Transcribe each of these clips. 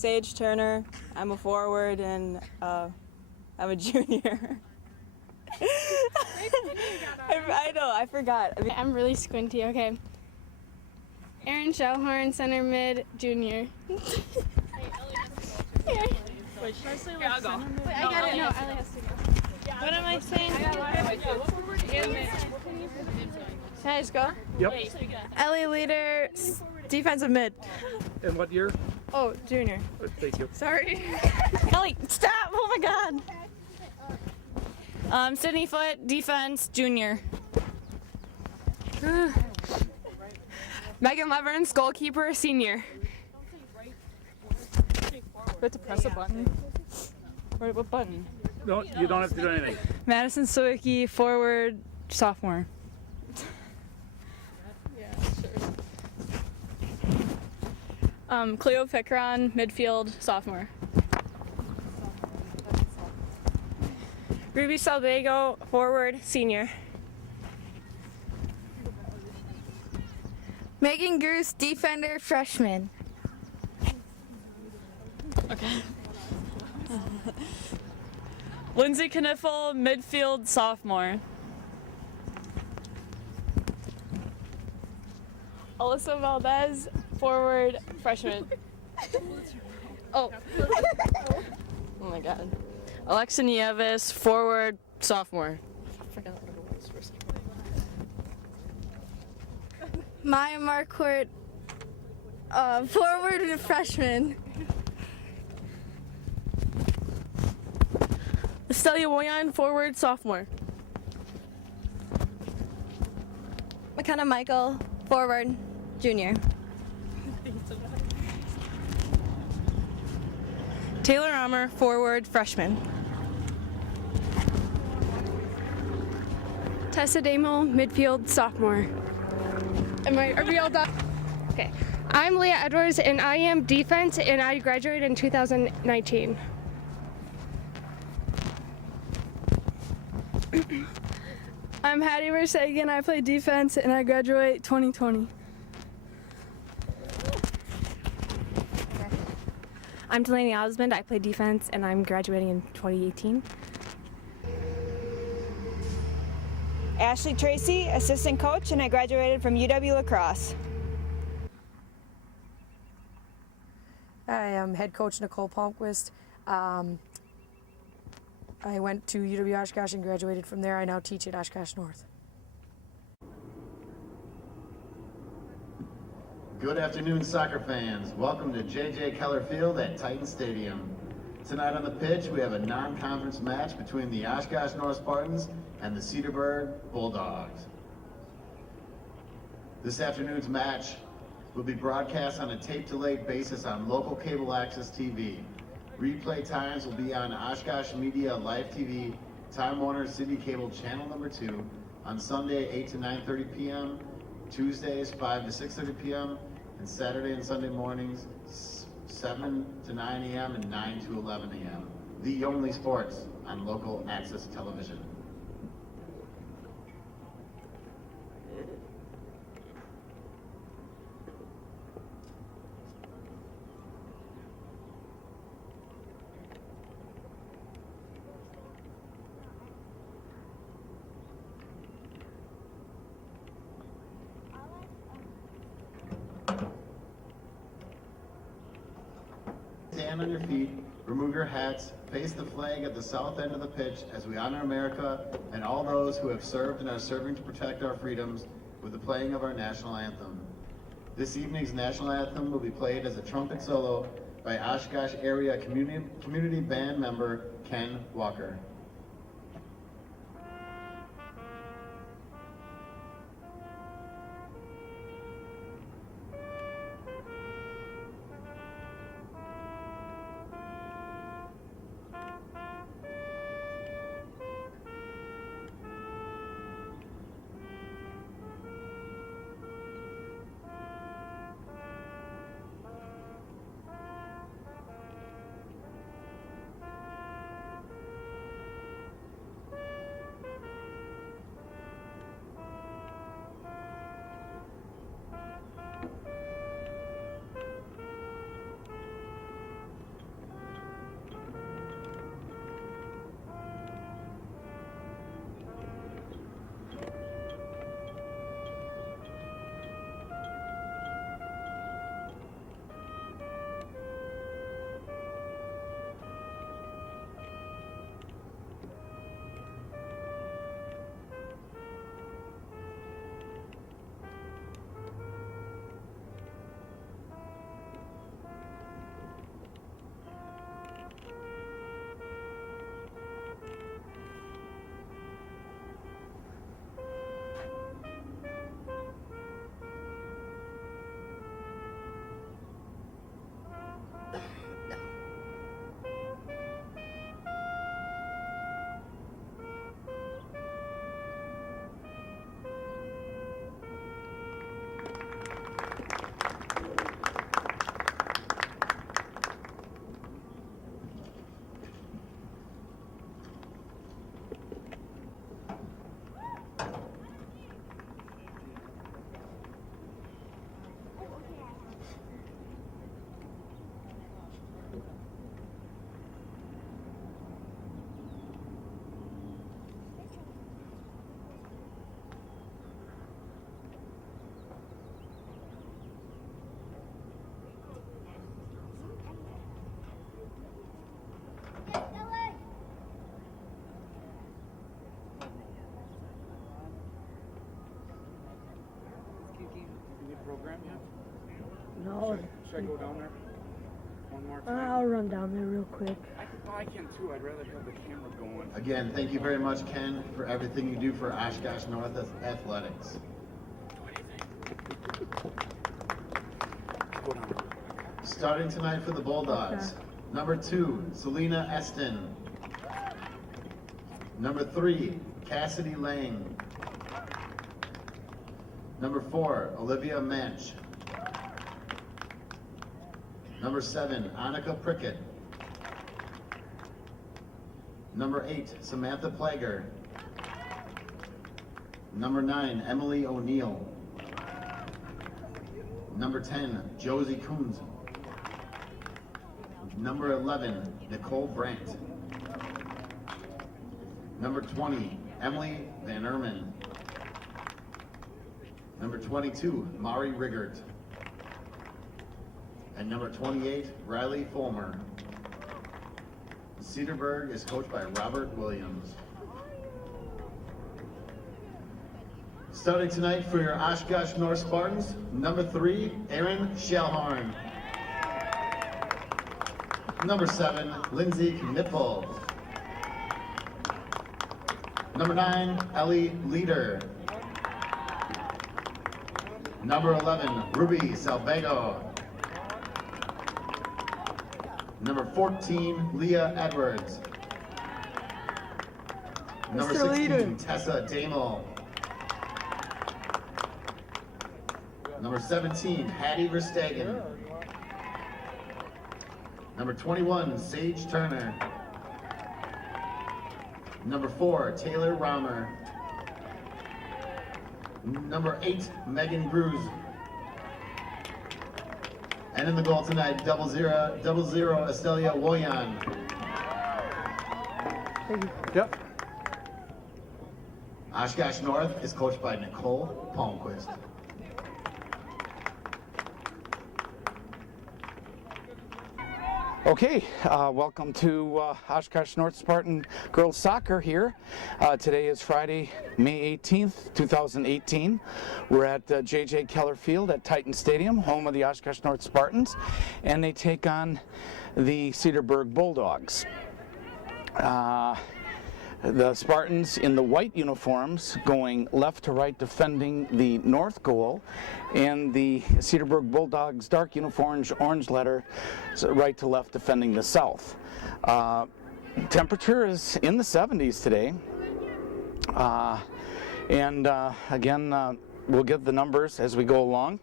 Sage Turner. I'm a forward and I'm a junior. I know, I forgot. I'm really squinty, okay. Aaron Shellhorn, center mid, junior. Here, I'll go. Wait, I got it. No, Ellie has to go. What am I saying? Can I just go? Yep. Ellie leader, defensive mid. And what year? Oh, junior. Thank you. Sorry. Ellie, stop! Oh my God. Sydney Foot, defense, junior. Megan Leverns, goalkeeper, senior. We have to press a button. What button? No, you don't have to do anything. Madison Sawicki, forward, sophomore. Cleo Pickron, midfield, sophomore. Ruby Salvago, forward, senior. Megan Goose, defender, freshman. Okay. Lindsay Kniffel, midfield, sophomore. Alyssa Valdez, forward, freshman. Oh. Oh my God. Alexa Nieves, forward, sophomore. I forgot what it was for a second. Maya Marquardt, forward, freshman. Estelia Woyan, forward, sophomore. McKenna Michael, forward, junior. Taylor Armour, forward, freshman. Tessa Damo, midfield, sophomore. Are we all done? Okay. I'm Leah Edwards, and I am defense, and I graduated in 2019. I'm Hattie Versagen. I play defense and I graduate 2020. I'm Delaney Osmond. I play defense, and I'm graduating in 2018. Ashley Tracy, assistant coach, and I graduated from UW La Crosse. I am head coach Nicole Palmquist. I went to UW Oshkosh and graduated from there. I now teach at Oshkosh North. Good afternoon, soccer fans. Welcome to J.J. Keller Field at Titan Stadium. Tonight on the pitch, we have a non-conference match between the Oshkosh North Spartans and the Cedarburg Bulldogs. This afternoon's match will be broadcast on a tape-delayed basis on local cable access TV. Replay times will be on Oshkosh Media Live TV, Time Warner City Cable Channel number 2 on Sunday 8 to 9:30 p.m., Tuesdays 5 to 6:30 p.m., and Saturday and Sunday mornings 7 to 9 a.m. and 9 to 11 a.m. The only sports on local access television. Stand on your feet, remove your hats, face the flag at the south end of the pitch as we honor America and all those who have served and are serving to protect our freedoms with the playing of our national anthem. This evening's national anthem will be played as a trumpet solo by Oshkosh area community band member Ken Walker. program yet? No, Should I go down there one more time? I'll run down there real quick. I can too. I'd rather have the camera going. Again, thank you very much, Ken, for everything you do for Oshkosh North Athletics. Go down. Starting tonight for the Bulldogs, number 2, Selena Eston. Number 3, Cassidy Lang. Number 4, Olivia Mensch. Number 7, Annika Prickett. Number 8, Samantha Plager. Number 9, Emily O'Neill. Number 10, Josie Coons. Number 11, Nicole Brandt. Number 20, Emily Van Erman. Number 22, Mari Riggert. And number 28, Riley Fulmer. Cedarburg is coached by Robert Williams. Starting tonight for your Oshkosh North Spartans, number 3, Aaron Schellhorn. Number 7, Lindsay Knipple. Number 9, Ellie Leader. Number 11, Ruby Salvago. Number 14, Leah Edwards. Number 16, Tessa Damel. Number 17, Hattie Verstegen. Number 21, Sage Turner. Number 4, Taylor Romer. Number 8, Megan Bruce. And in the goal tonight, 0-0, Estelia Woyan. Yep. Oshkosh North is coached by Nicole Palmquist. Okay, welcome to Oshkosh North Spartan Girls Soccer here. Today is Friday, May 18th, 2018. We're at J.J. Keller Field at Titan Stadium, home of the Oshkosh North Spartans, and they take on the Cedarburg Bulldogs. The Spartans in the white uniforms going left to right defending the north goal, and the Cedarburg Bulldogs dark uniforms, orange letter, right to left defending the south. Temperature is in the 70s today, and again, we'll give the numbers as we go along.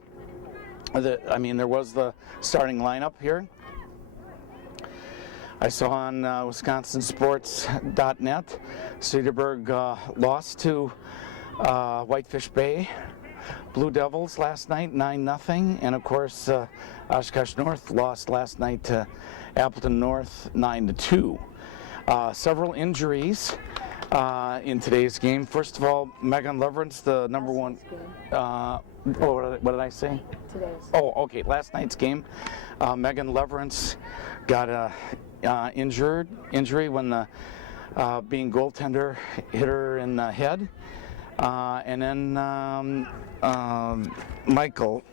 There was the starting lineup here. I saw on wisconsinsports.net, Cedarburg lost to Whitefish Bay Blue Devils last night, 9-0, and of course Oshkosh North lost last night to Appleton North, 9-2. Several injuries in today's game. First of all, Megan Leverance, the number one. What did I say? Today's. Oh, okay. Last night's game, Megan Leverance got a injury when the being goaltender hit her in the head, and then Michael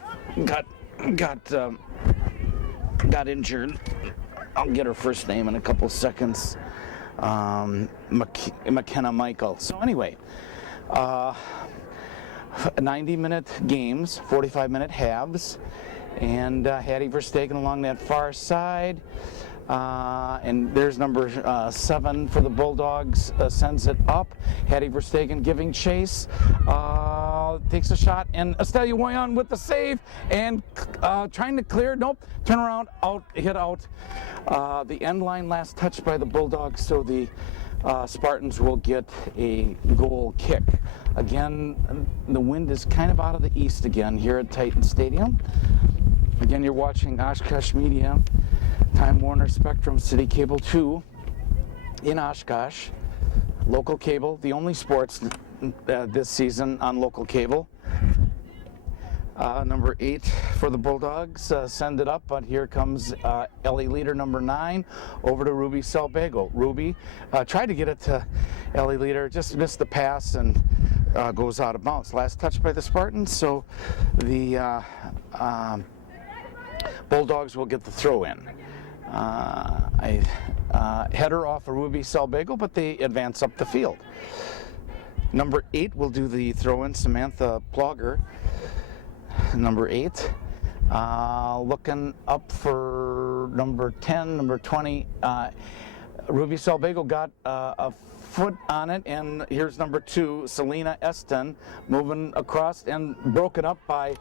got injured. I'll get her first name in a couple seconds. McKenna Michael. So anyway, 90-minute games, 45-minute halves, and Hattie Verstegen along that far side. And there's number 7 for the Bulldogs, sends it up. Hattie Verstegen giving chase, takes a shot, and Estelia Woyan with the save, and trying to clear, nope, turn around, out, hit out. The end line last touched by the Bulldogs, so the Spartans will get a goal kick. Again, the wind is kind of out of the east again here at Titan Stadium. Again, you're watching Oshkosh Media, Time Warner Spectrum City Cable 2 in Oshkosh. Local cable, the only sports this season on local cable. Number 8 for the Bulldogs, send it up, but here comes Ellie Leader, number 9, over to Ruby Salvago. Ruby tried to get it to Ellie Leader, just missed the pass, and goes out of bounds. Last touch by the Spartans, so the Bulldogs will get the throw in. Header off a Ruby Salbago, but they advance up the field. Number 8 will do the throw in, Samantha Plogger. Number 8. Looking up for number 10, number 20. Ruby Salbago got a foot on it, and here's number 2, Selena Eston, moving across and broken up by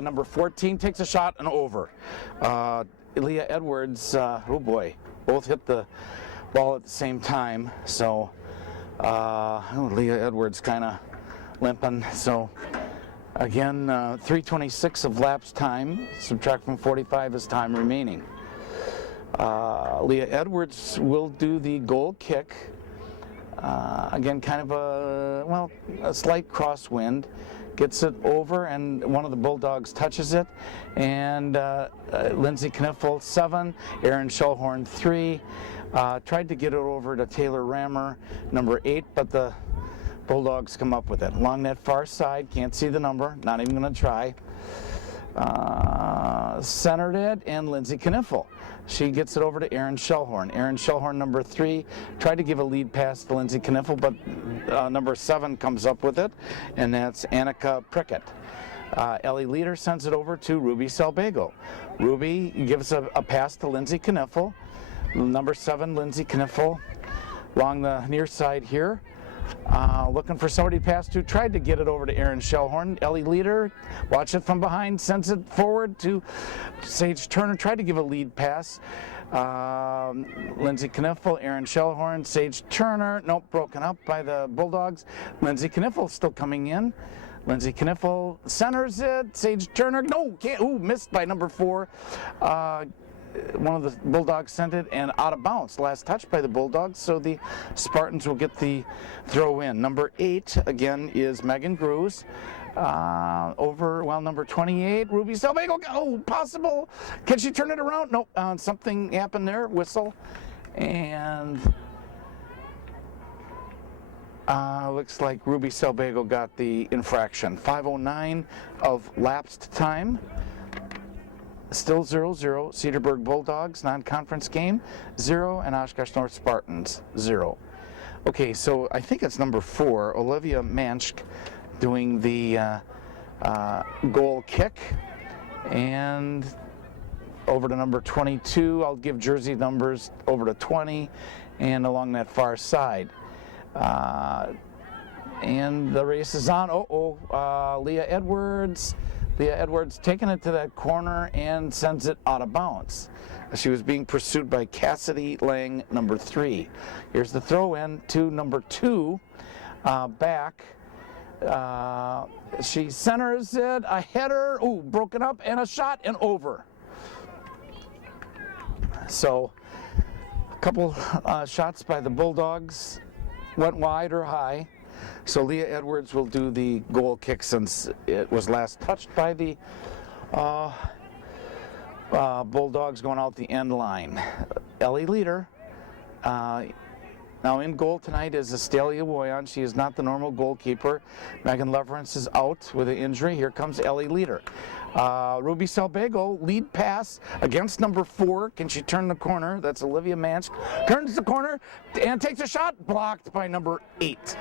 number 14, takes a shot and over. Leah Edwards, oh boy, both hit the ball at the same time, so Leah Edwards kind of limping. So again, 3:26 of lapse time, subtract from 45 is time remaining. Leah Edwards will do the goal kick. Again, kind of a slight crosswind. Gets it over, and one of the Bulldogs touches it. And Lindsay Kniffel, 7. Erin Schellhorn, 3. Tried to get it over to Taylor Rammer, number 8, but the Bulldogs come up with it. Along that far side, can't see the number, not even going to try. Centered it, and Lindsay Kniffel. She gets it over to Erin Schellhorn. Erin Schellhorn, number 3, tried to give a lead pass to Lindsay Kniffel, but number 7 comes up with it, and that's Annika Prickett. Ellie Leader sends it over to Ruby Salbago. Ruby gives a pass to Lindsay Kniffel. Number 7, Lindsay Kniffel, along the near side here. Looking for somebody to pass to, tried to get it over to Erin Schellhorn. Ellie Leader, watch it from behind, sends it forward to Sage Turner, tried to give a lead pass. Lindsay Kniffel, Erin Schellhorn, Sage Turner, nope, broken up by the Bulldogs. Lindsay Kniffel still coming in. Lindsay Kniffel centers it, Sage Turner, no, can't, missed by number 4. One of the Bulldogs sent it and out of bounds. Last touch by the Bulldogs, so the Spartans will get the throw in. Number 8 again is Megan Grues. Number 28, Ruby Salbago. Oh, possible. Can she turn it around? Nope. Something happened there. Whistle, and looks like Ruby Salbago got the infraction. 5:09 of lapsed time. Still 0-0, Cedarburg Bulldogs, non-conference game, 0, and Oshkosh North Spartans, 0. Okay, so I think it's number 4, Olivia Manschk, doing the goal kick, and over to number 22, I'll give jersey numbers over to 20, and along that far side. And the race is on. Leah Edwards. Leah Edwards taking it to that corner and sends it out of bounds. She was being pursued by Cassidy Lang, number 3. Here's the throw in to number 2, back. She centers it, a header, broken up, and a shot and over. So a couple shots by the Bulldogs went wide or high. So Leah Edwards will do the goal kick since it was last touched by the Bulldogs going out the end line. Ellie Leader. Now in goal tonight is Estalia Woyan. She is not the normal goalkeeper. Megan Leverance is out with an injury. Here comes Ellie Leader. Ruby Salbago, lead pass against number 4. Can she turn the corner? That's Olivia Manschk. Turns the corner and takes a shot. Blocked by number 8.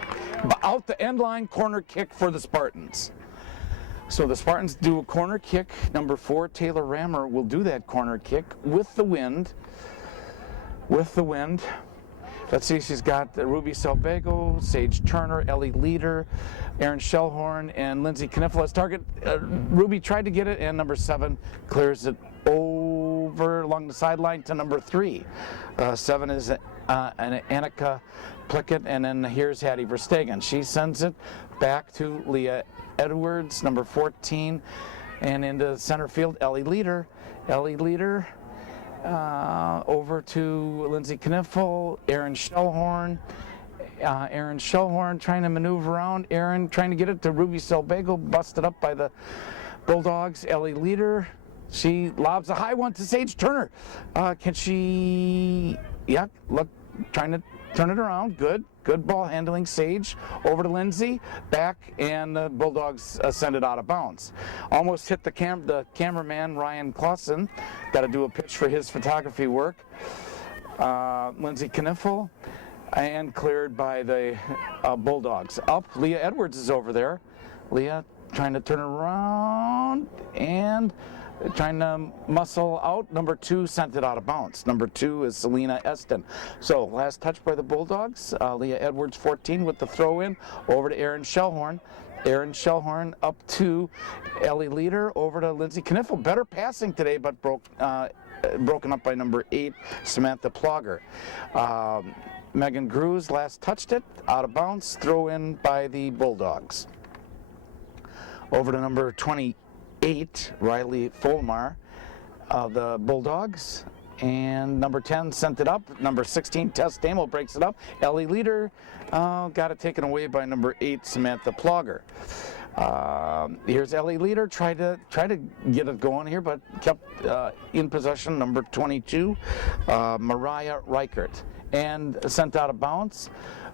Out the end line, corner kick for the Spartans. So the Spartans do a corner kick. Number 4, Taylor Rammer, will do that corner kick with the wind. Let's see, she's got Ruby Salbago, Sage Turner, Ellie Leader, Erin Schellhorn, and Lindsay Kniffel as target. Ruby tried to get it, and number 7 clears it over along the sideline to number 3. 7 is Annika Plickett, and then here's Hattie Verstegen. She sends it back to Leah Edwards, number 14, and into center field, Ellie Leader. Over to Lindsay Kniffel, Erin Schellhorn. Erin Schellhorn trying to maneuver around. Erin trying to get it to Ruby Salbago, busted up by the Bulldogs. Ellie Leader, she lobs a high one to Sage Turner. Can she? Yeah, look, trying to turn it around. Good Good ball handling. Sage over to Lindsay, back, and the Bulldogs send it out of bounds. Almost hit the cameraman, Ryan Clausen. Got to do a pitch for his photography work. Lindsay Kniffel, and cleared by the Bulldogs. Up, Leah Edwards is over there. Leah trying to turn around and trying to muscle out. Number 2 sent it out of bounds. Number 2 is Selena Eston. So last touch by the Bulldogs. Leah Edwards 14 with the throw in over to Erin Shellhorn. Erin Shellhorn up to Ellie Leader over to Lindsay Kniffel. Better passing today, but broken up by number 8, Samantha Plogger. Megan Grews last touched it, out of bounds, throw in by the Bulldogs. Over to number 28, Riley Folmar, the Bulldogs. And number 10 sent it up. Number 16, Tess Damel breaks it up. Ellie Leader got it taken away by number 8, Samantha Plogger. Here's Ellie Leader, try to get it going here, but kept in possession. Number 22, Mariah Reichert, and sent out of bounds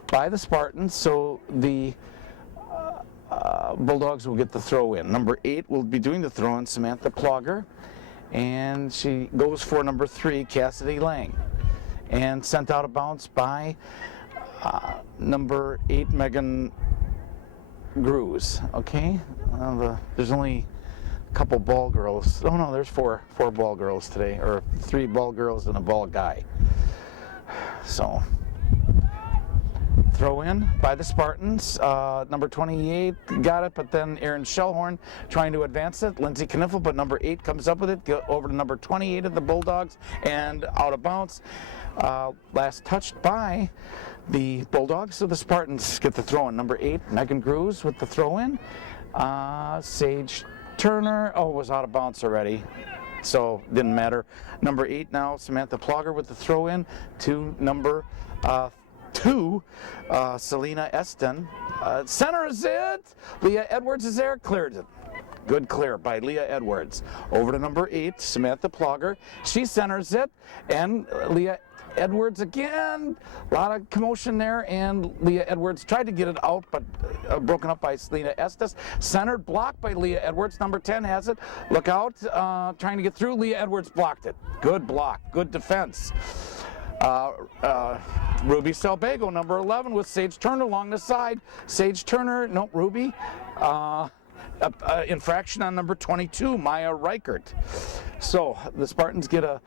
by the Spartans. So the Bulldogs will get the throw in. Number 8 will be doing the throw in, Samantha Plogger, and she goes for number 3, Cassidy Lang, and sent out of bounds by number 8, Megan Grews. Okay, there's only a couple ball girls. Oh no, there's four ball girls today, or 3 ball girls and a ball guy. So throw in by the Spartans. Number 28 got it, but then Erin Shellhorn trying to advance it. Lindsay Kniffel, but number 8 comes up with it. Go over to number 28 of the Bulldogs and out of bounds. Last touched by the Bulldogs, so the Spartans get the throw in. Number 8, Megan Grews with the throw in. Sage Turner, was out of bounds already, so didn't matter. Number 8 now, Samantha Plogger with the throw in to number 2, Selena Eston. Center is it. Leah Edwards is there, cleared it. Good clear by Leah Edwards. Over to number 8, Samantha Plogger. She centers it, and Leah Edwards again. A lot of commotion there, and Leah Edwards tried to get it out, but broken up by Selena Estes. Centered, blocked by Leah Edwards. Number 10 has it. Look out, trying to get through. Leah Edwards blocked it. Good block, good defense. Ruby Salbago, number 11, with Sage Turner along the side. Sage Turner, no, Ruby. Infraction on number 22, Maya Reichert. So the Spartans get a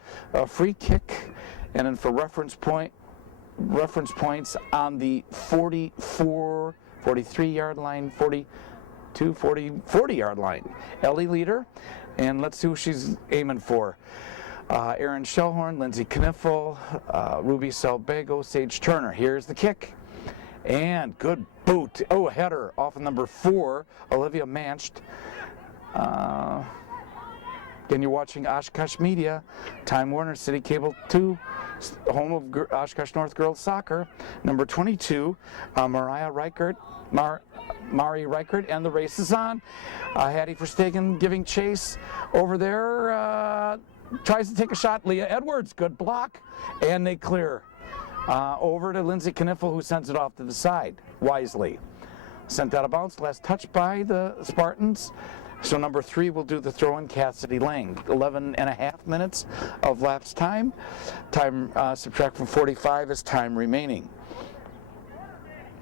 free kick, and then for reference points on the 43-yard line, 40-yard line. Ellie Leader, and let's see who she's aiming for. Erin Shellhorn, Lindsay Kniffel, Ruby Salbago, Sage Turner. Here's the kick. And good boot. A header off of number 4, Olivia Manched. Again, you're watching Oshkosh Media, Time Warner, City Cable 2, home of Oshkosh North Girls Soccer. Number 22, Mariah Reichert. Mari Reichert, and the race is on. Hattie Verstegen giving chase over there. Tries to take a shot. Leah Edwards, good block, and they clear. Over to Lindsay Kniffel, who sends it off to the side wisely. Sent out of bounds, last touch by the Spartans. So number 3 will do the throw in, Cassidy Lang. 11.5 minutes of lapse time. Time subtract from 45 is time remaining.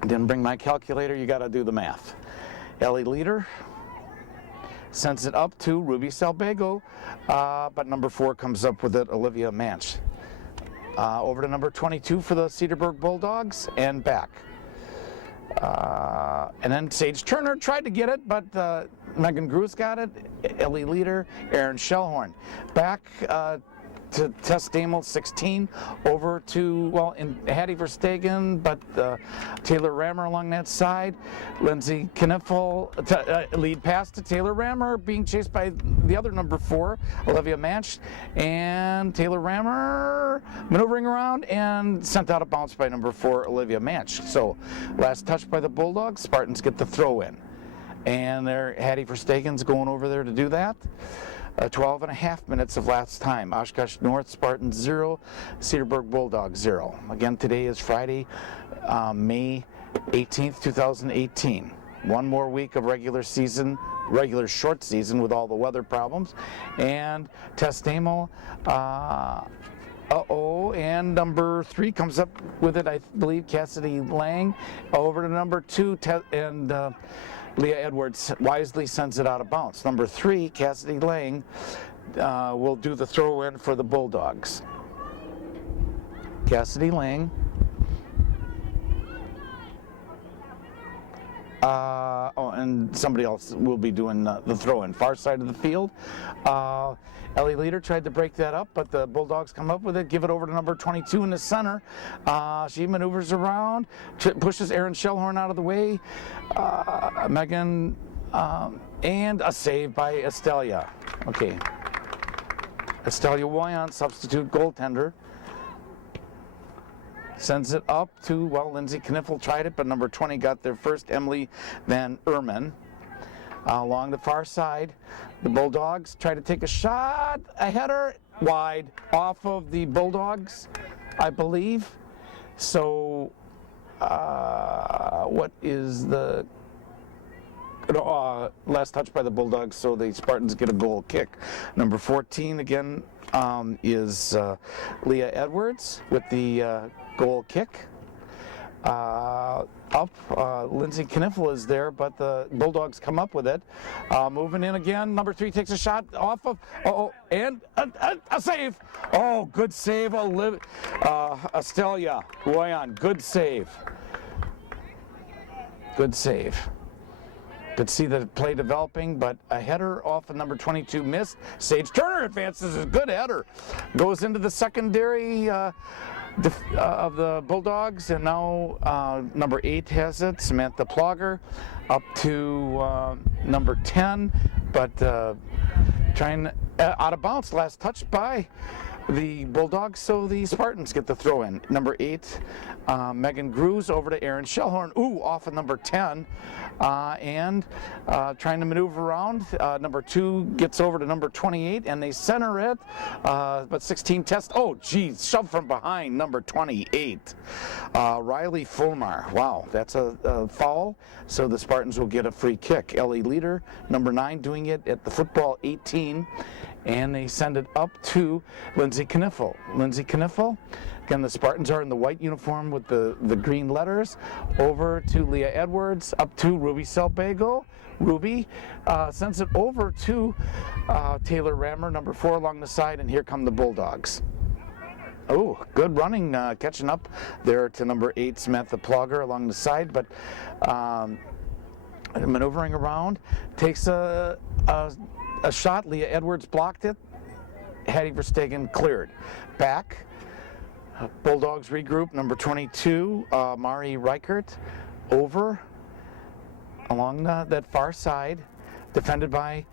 Didn't bring my calculator, you got to do the math. Ellie Leader sends it up to Ruby Salbago, but number 4 comes up with it, Olivia Manch. Over to number 22 for the Cedarburg Bulldogs, and back. And then Sage Turner tried to get it, but Megan Grews got it. Ellie Leader, Erin Shellhorn. Back to Tess Damel, 16, over to, Hattie Verstegen, but Taylor Rammer along that side. Lindsay Kniffel, lead pass to Taylor Rammer, being chased by the other number 4, Olivia Manch, and Taylor Rammer maneuvering around and sent out of bounds by number 4, Olivia Manch. So last touch by the Bulldogs, Spartans get the throw in. And there, Hattie Verstegen's going over there to do that. 12.5 minutes of lapse time. Oshkosh North Spartans 0, Cedarburg Bulldogs 0. Again, today is Friday, May 18th, 2018. One more week of regular short season with all the weather problems. And Testamo, and number 3 comes up with it, I believe, Cassidy Lang. Over to number 2, and Leah Edwards wisely sends it out of bounds. Number 3, Cassidy Lang, will do the throw in for the Bulldogs. Cassidy Lang. And somebody else will be doing the throw-in, far side of the field. Ellie Leader tried to break that up, but the Bulldogs come up with it, give it over to number 22 in the center. She maneuvers around, pushes Erin Shellhorn out of the way. Megan, and a save by Estelia. Okay. Estelia Wyant, substitute goaltender. Sends it up to, well, Lindsay Kniffel tried it, but number 20 got there first, Emily Van Erman. Along the far side, the Bulldogs try to take a shot, a header, wide, off of the Bulldogs, I believe. So, what is the last touch by the Bulldogs, so the Spartans get a goal kick. Number 14 again is Leah Edwards with the goal kick. Lindsay Kniffel is there, but the Bulldogs come up with it. Moving in again, number 3 takes a shot off of, and a save. Oh, good save, Estelia Royan, good save. Good save. Could see the play developing, but a header off of number 22 missed. Sage Turner advances, a good header. Goes into the secondary of the Bulldogs, and now number 8 has it, Samantha Plogger, up to number 10, but trying out of bounds, last touch by the Bulldogs, so the Spartans get the throw in. Number 8, Megan Grews over to Erin Shellhorn. Ooh, off of number 10, and trying to maneuver around. Number 2 gets over to number 28, and they center it, but 16 test. Oh, geez, shoved from behind, number 28. Riley Fulmar. Wow, that's a foul, so the Spartans will get a free kick. Ellie Leader, number 9, doing it at the football 18. And they send it up to Lindsay Kniffel. Lindsay Kniffel, again, the Spartans are in the white uniform with the green letters. Over to Leah Edwards, up to Ruby Selbago. Ruby sends it over to Taylor Rammer, number 4, along the side, and here come the Bulldogs. Oh, good running, catching up there to number 8, Samantha Plogger, along the side, but maneuvering around, takes a shot. Leah Edwards blocked it. Hattie Verstegen cleared. Back. Bulldogs regroup. Number 22, Mari Reichert, over along that far side, defended by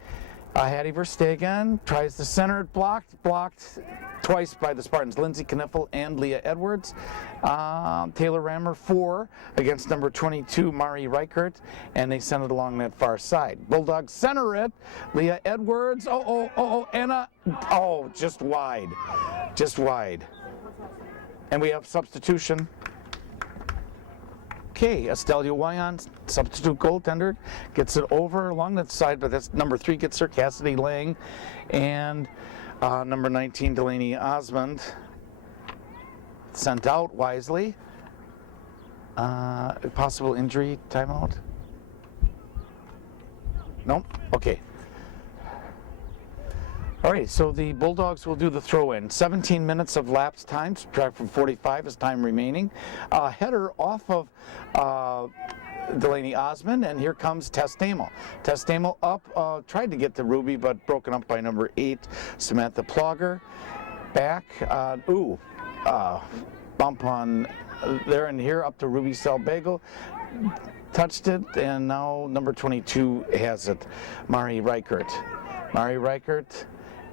Hattie Verstegen. Tries to center it, blocked twice by the Spartans. Lindsay Kniffel and Leah Edwards. Taylor Rammer 4 against number 22, Mari Reichert, and they send it along that far side. Bulldogs center it. Leah Edwards. Anna. Oh, just wide. And we have substitution. Okay, Estelia Wyant, substitute goaltender, gets it over along that side, but that's number 3 gets her, Cassidy Lang, and number 19, Delaney Osmond, sent out wisely. Possible injury, timeout? Nope, okay. All right, so the Bulldogs will do the throw-in. 17 minutes of lapse time, subtract from 45 is time remaining. Header off of Delaney Osmond, and here comes Testamo. Testamo up, tried to get to Ruby, but broken up by number 8, Samantha Plogger. Back, bump on there and here up to Ruby Selbago. Touched it, and now number 22 has it, Mari Reichert. Mari Reichert,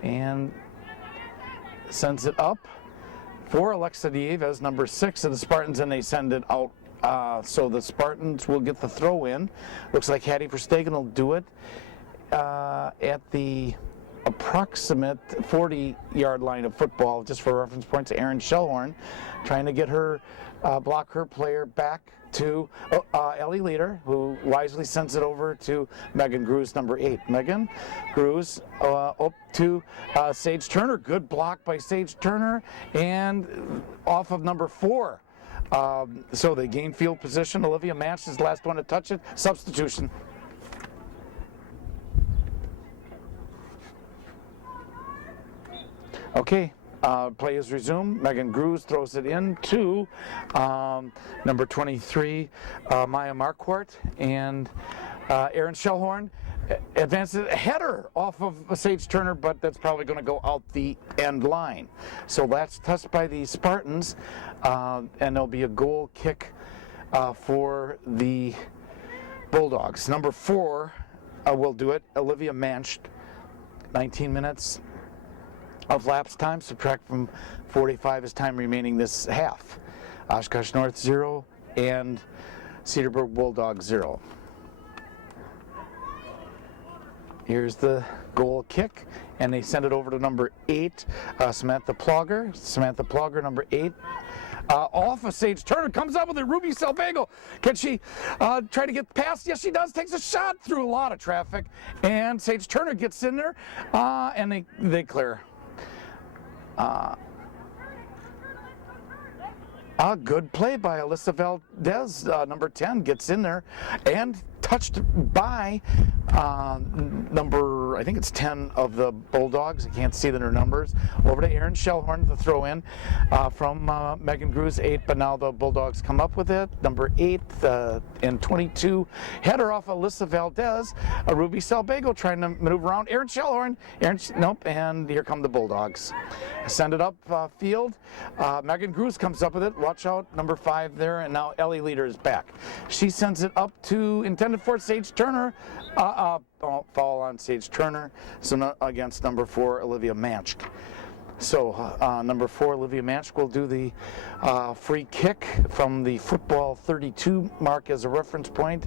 and sends it up for Alexa Dieves, number 6 of the Spartans, and they send it out. So the Spartans will get the throw in. Looks like Hattie Verstegen will do it at the approximate 40-yard line of football, just for reference points. Erin Shellhorn trying to get her, block her player back to Ellie Leader, who wisely sends it over to Megan Grues, number 8. Megan Grues up to Sage Turner. Good block by Sage Turner, and off of number 4. So they gain field position. Olivia Match is the last one to touch it. Substitution. Okay. Play is resumed. Megan Grues throws it in to number 23, Maya Marquardt, and Erin Shellhorn advances a header off of Sage Turner, but that's probably going to go out the end line. So that's touched by the Spartans, and there'll be a goal kick for the Bulldogs. Number 4 will do it, Olivia Manch. 19 minutes of lapse time, subtract from 45 is time remaining this half. Oshkosh North 0 and Cedarburg Bulldogs 0. Here's the goal kick, and they send it over to number 8, Samantha Plogger. Samantha Plogger, number 8. Off of Sage Turner, comes up with it. Ruby Salvago. Can she try to get past? Yes, she does. Takes a shot through a lot of traffic, and Sage Turner gets in there, and they clear. A good play by Alyssa Valdez, number 10, gets in there and touched by number, I think it's 10 of the Bulldogs. I can't see their numbers. Over to Erin Shellhorn to throw in from Megan Grues, 8, but now the Bulldogs come up with it. Number 8 and 22, header off Alyssa Valdez. Ruby Salvago trying to maneuver around. Erin Shellhorn, nope, and here come the Bulldogs. Send it up field. Megan Grues comes up with it. Watch out, number 5 there, and now Ellie Leader is back. She sends it up to, intended for Sage Turner. Foul on Sage Turner, so against number 4, Olivia Manch. So number 4, Olivia Manch, will do the free kick from the football 32 mark as a reference point.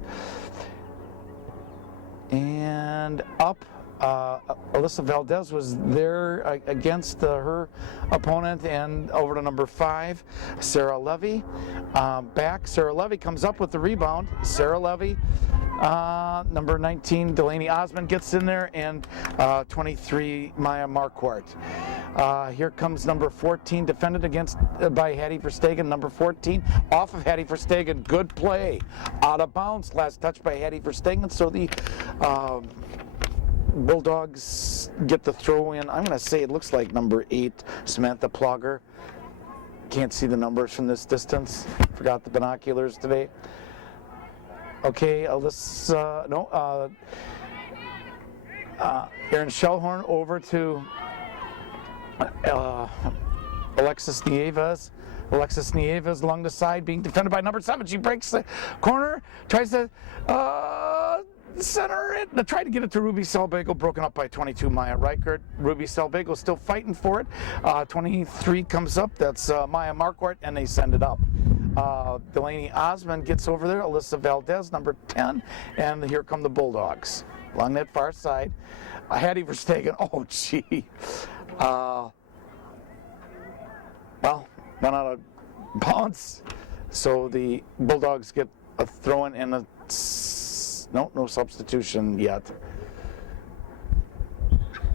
And up. Alyssa Valdez was there against her opponent, and over to number 5, Sarah Levy. Back, Sarah Levy comes up with the rebound. Sarah Levy, number 19, Delaney Osmond gets in there, and 23, Maya Marquardt. Here comes number 14, defended against by Hattie Verstegen. Number 14, off of Hattie Verstegen. Good play, out of bounds. Last touch by Hattie Verstegen. So the Bulldogs get the throw in. I'm going to say it looks like number 8, Samantha Plogger. Can't see the numbers from this distance. Forgot the binoculars today. Okay, Alyssa, Erin Shellhorn over to Alexis Nieves. Alexis Nieves along the side, being defended by number 7. She breaks the corner, tries to center it, tried to get it to Ruby Salvago, broken up by 22, Maya Reichert. Ruby Salvago still fighting for it. 23 comes up, that's Maya Marquardt, and they send it up. Delaney Osmond gets over there, Alyssa Valdez, number 10, and here come the Bulldogs. Along that far side, Hattie Verstegen, oh gee. Well, went out of bounds, so the Bulldogs get a throw-in and a no substitution yet.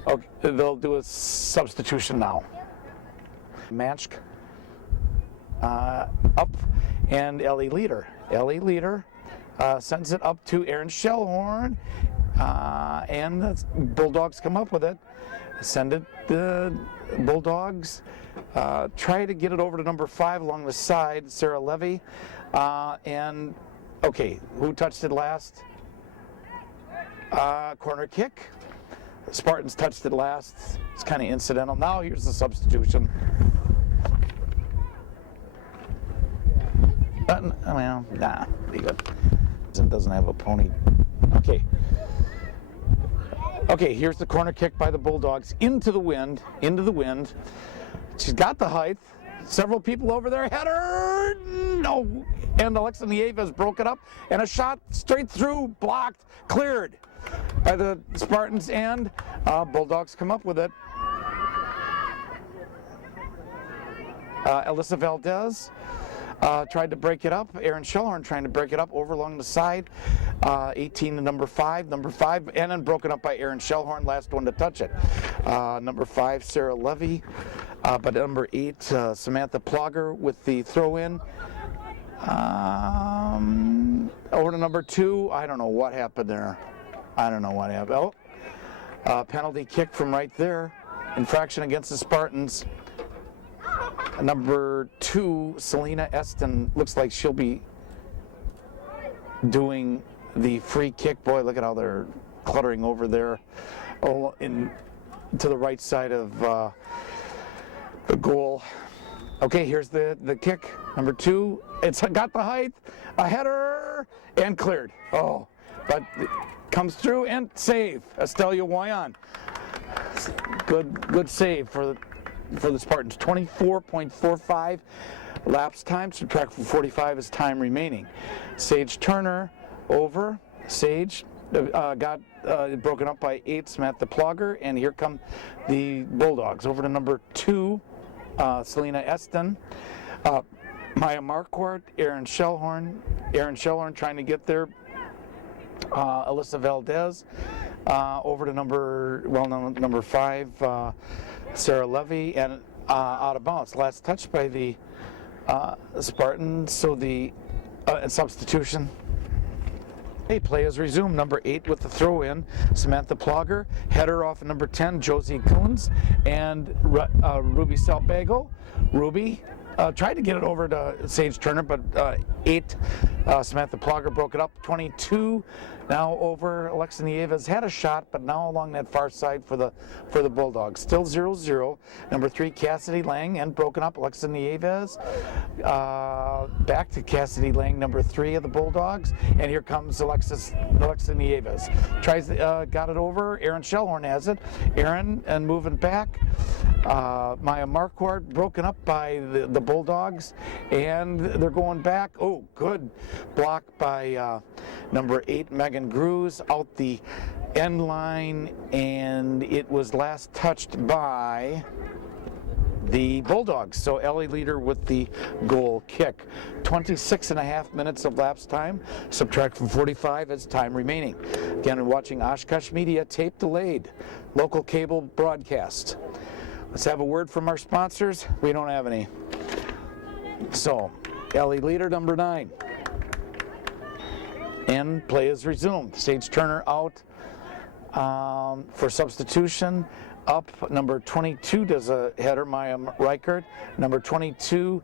Okay, they'll do a substitution now. Manchk up, and Ellie Leader. Ellie Leader sends it up to Erin Shellhorn, and the Bulldogs come up with it. Send it, the Bulldogs try to get it over to number 5 along the side, Sarah Levy, and okay, who touched it last? Corner kick. Spartans touched it last. It's kind of incidental. Now here's the substitution. Well, nah, leave it. It doesn't have a pony. Okay. Okay, here's the corner kick by the Bulldogs into the wind. She's got the height. Several people over there. Header! no, and Alexa Nieves broke it up, and a shot straight through, blocked, cleared by the Spartans, and Bulldogs come up with it. Alyssa Valdez tried to break it up. Erin Shellhorn trying to break it up over along the side. 18 to number 5, and then broken up by Erin Shellhorn, last one to touch it. Number 5, Sarah Levy, but number 8, Samantha Plogger with the throw-in. Over to number 2, I don't know what happened there. Oh, penalty kick from right there. Infraction against the Spartans. Number 2, Selena Eston, looks like she'll be doing the free kick. Boy, look at how they're cluttering over there. Oh, to the right side of the goal. Okay, here's the kick. Number 2, it's got the height, a header, and cleared. Oh, but it comes through and save. Estelia Wayan. Good save for the Spartans. 24.45 lapse time. Subtract from 45 is time remaining. Sage Turner over. Sage got broken up by 8, Samantha Plogger, and here come the Bulldogs. Over to number 2, Selena Eston. Maya Marquardt, Erin Shellhorn. Erin Shellhorn trying to get there. Alyssa Valdez. Over to number 5, Sarah Levy, and out of bounds. Last touch by the Spartans, so the substitution. Hey, play is resumed. Number 8 with the throw-in, Samantha Plogger. Header off of number 10, Josie Coons, and Ruby Salbago. Ruby tried to get it over to Sage Turner, but 8, Samantha Plogger broke it up. 22 now over. Alexa Nieves had a shot, but now along that far side for the Bulldogs. Still 0-0. Number 3, Cassidy Lang, and broken up. Alexa Nieves back to Cassidy Lang, number 3 of the Bulldogs, and here comes Alexa Nieves. Got it over. Erin Shellhorn has it. Erin and moving back. Maya Marquardt broken up by the Bulldogs, and they're going back. Oh, good block by number 8, Megan Grews, out the end line, and it was last touched by the Bulldogs. So Ellie Leader with the goal kick. 26.5 minutes of lapse time. Subtract from 45 as time remaining. Again, watching Oshkosh Media, tape delayed, local cable broadcast. Let's have a word from our sponsors. We don't have any. So, Ellie Leader, number 9. And play is resumed. Sage Turner out for substitution. Up, number 22 does a header, Maya Reichert. Number 22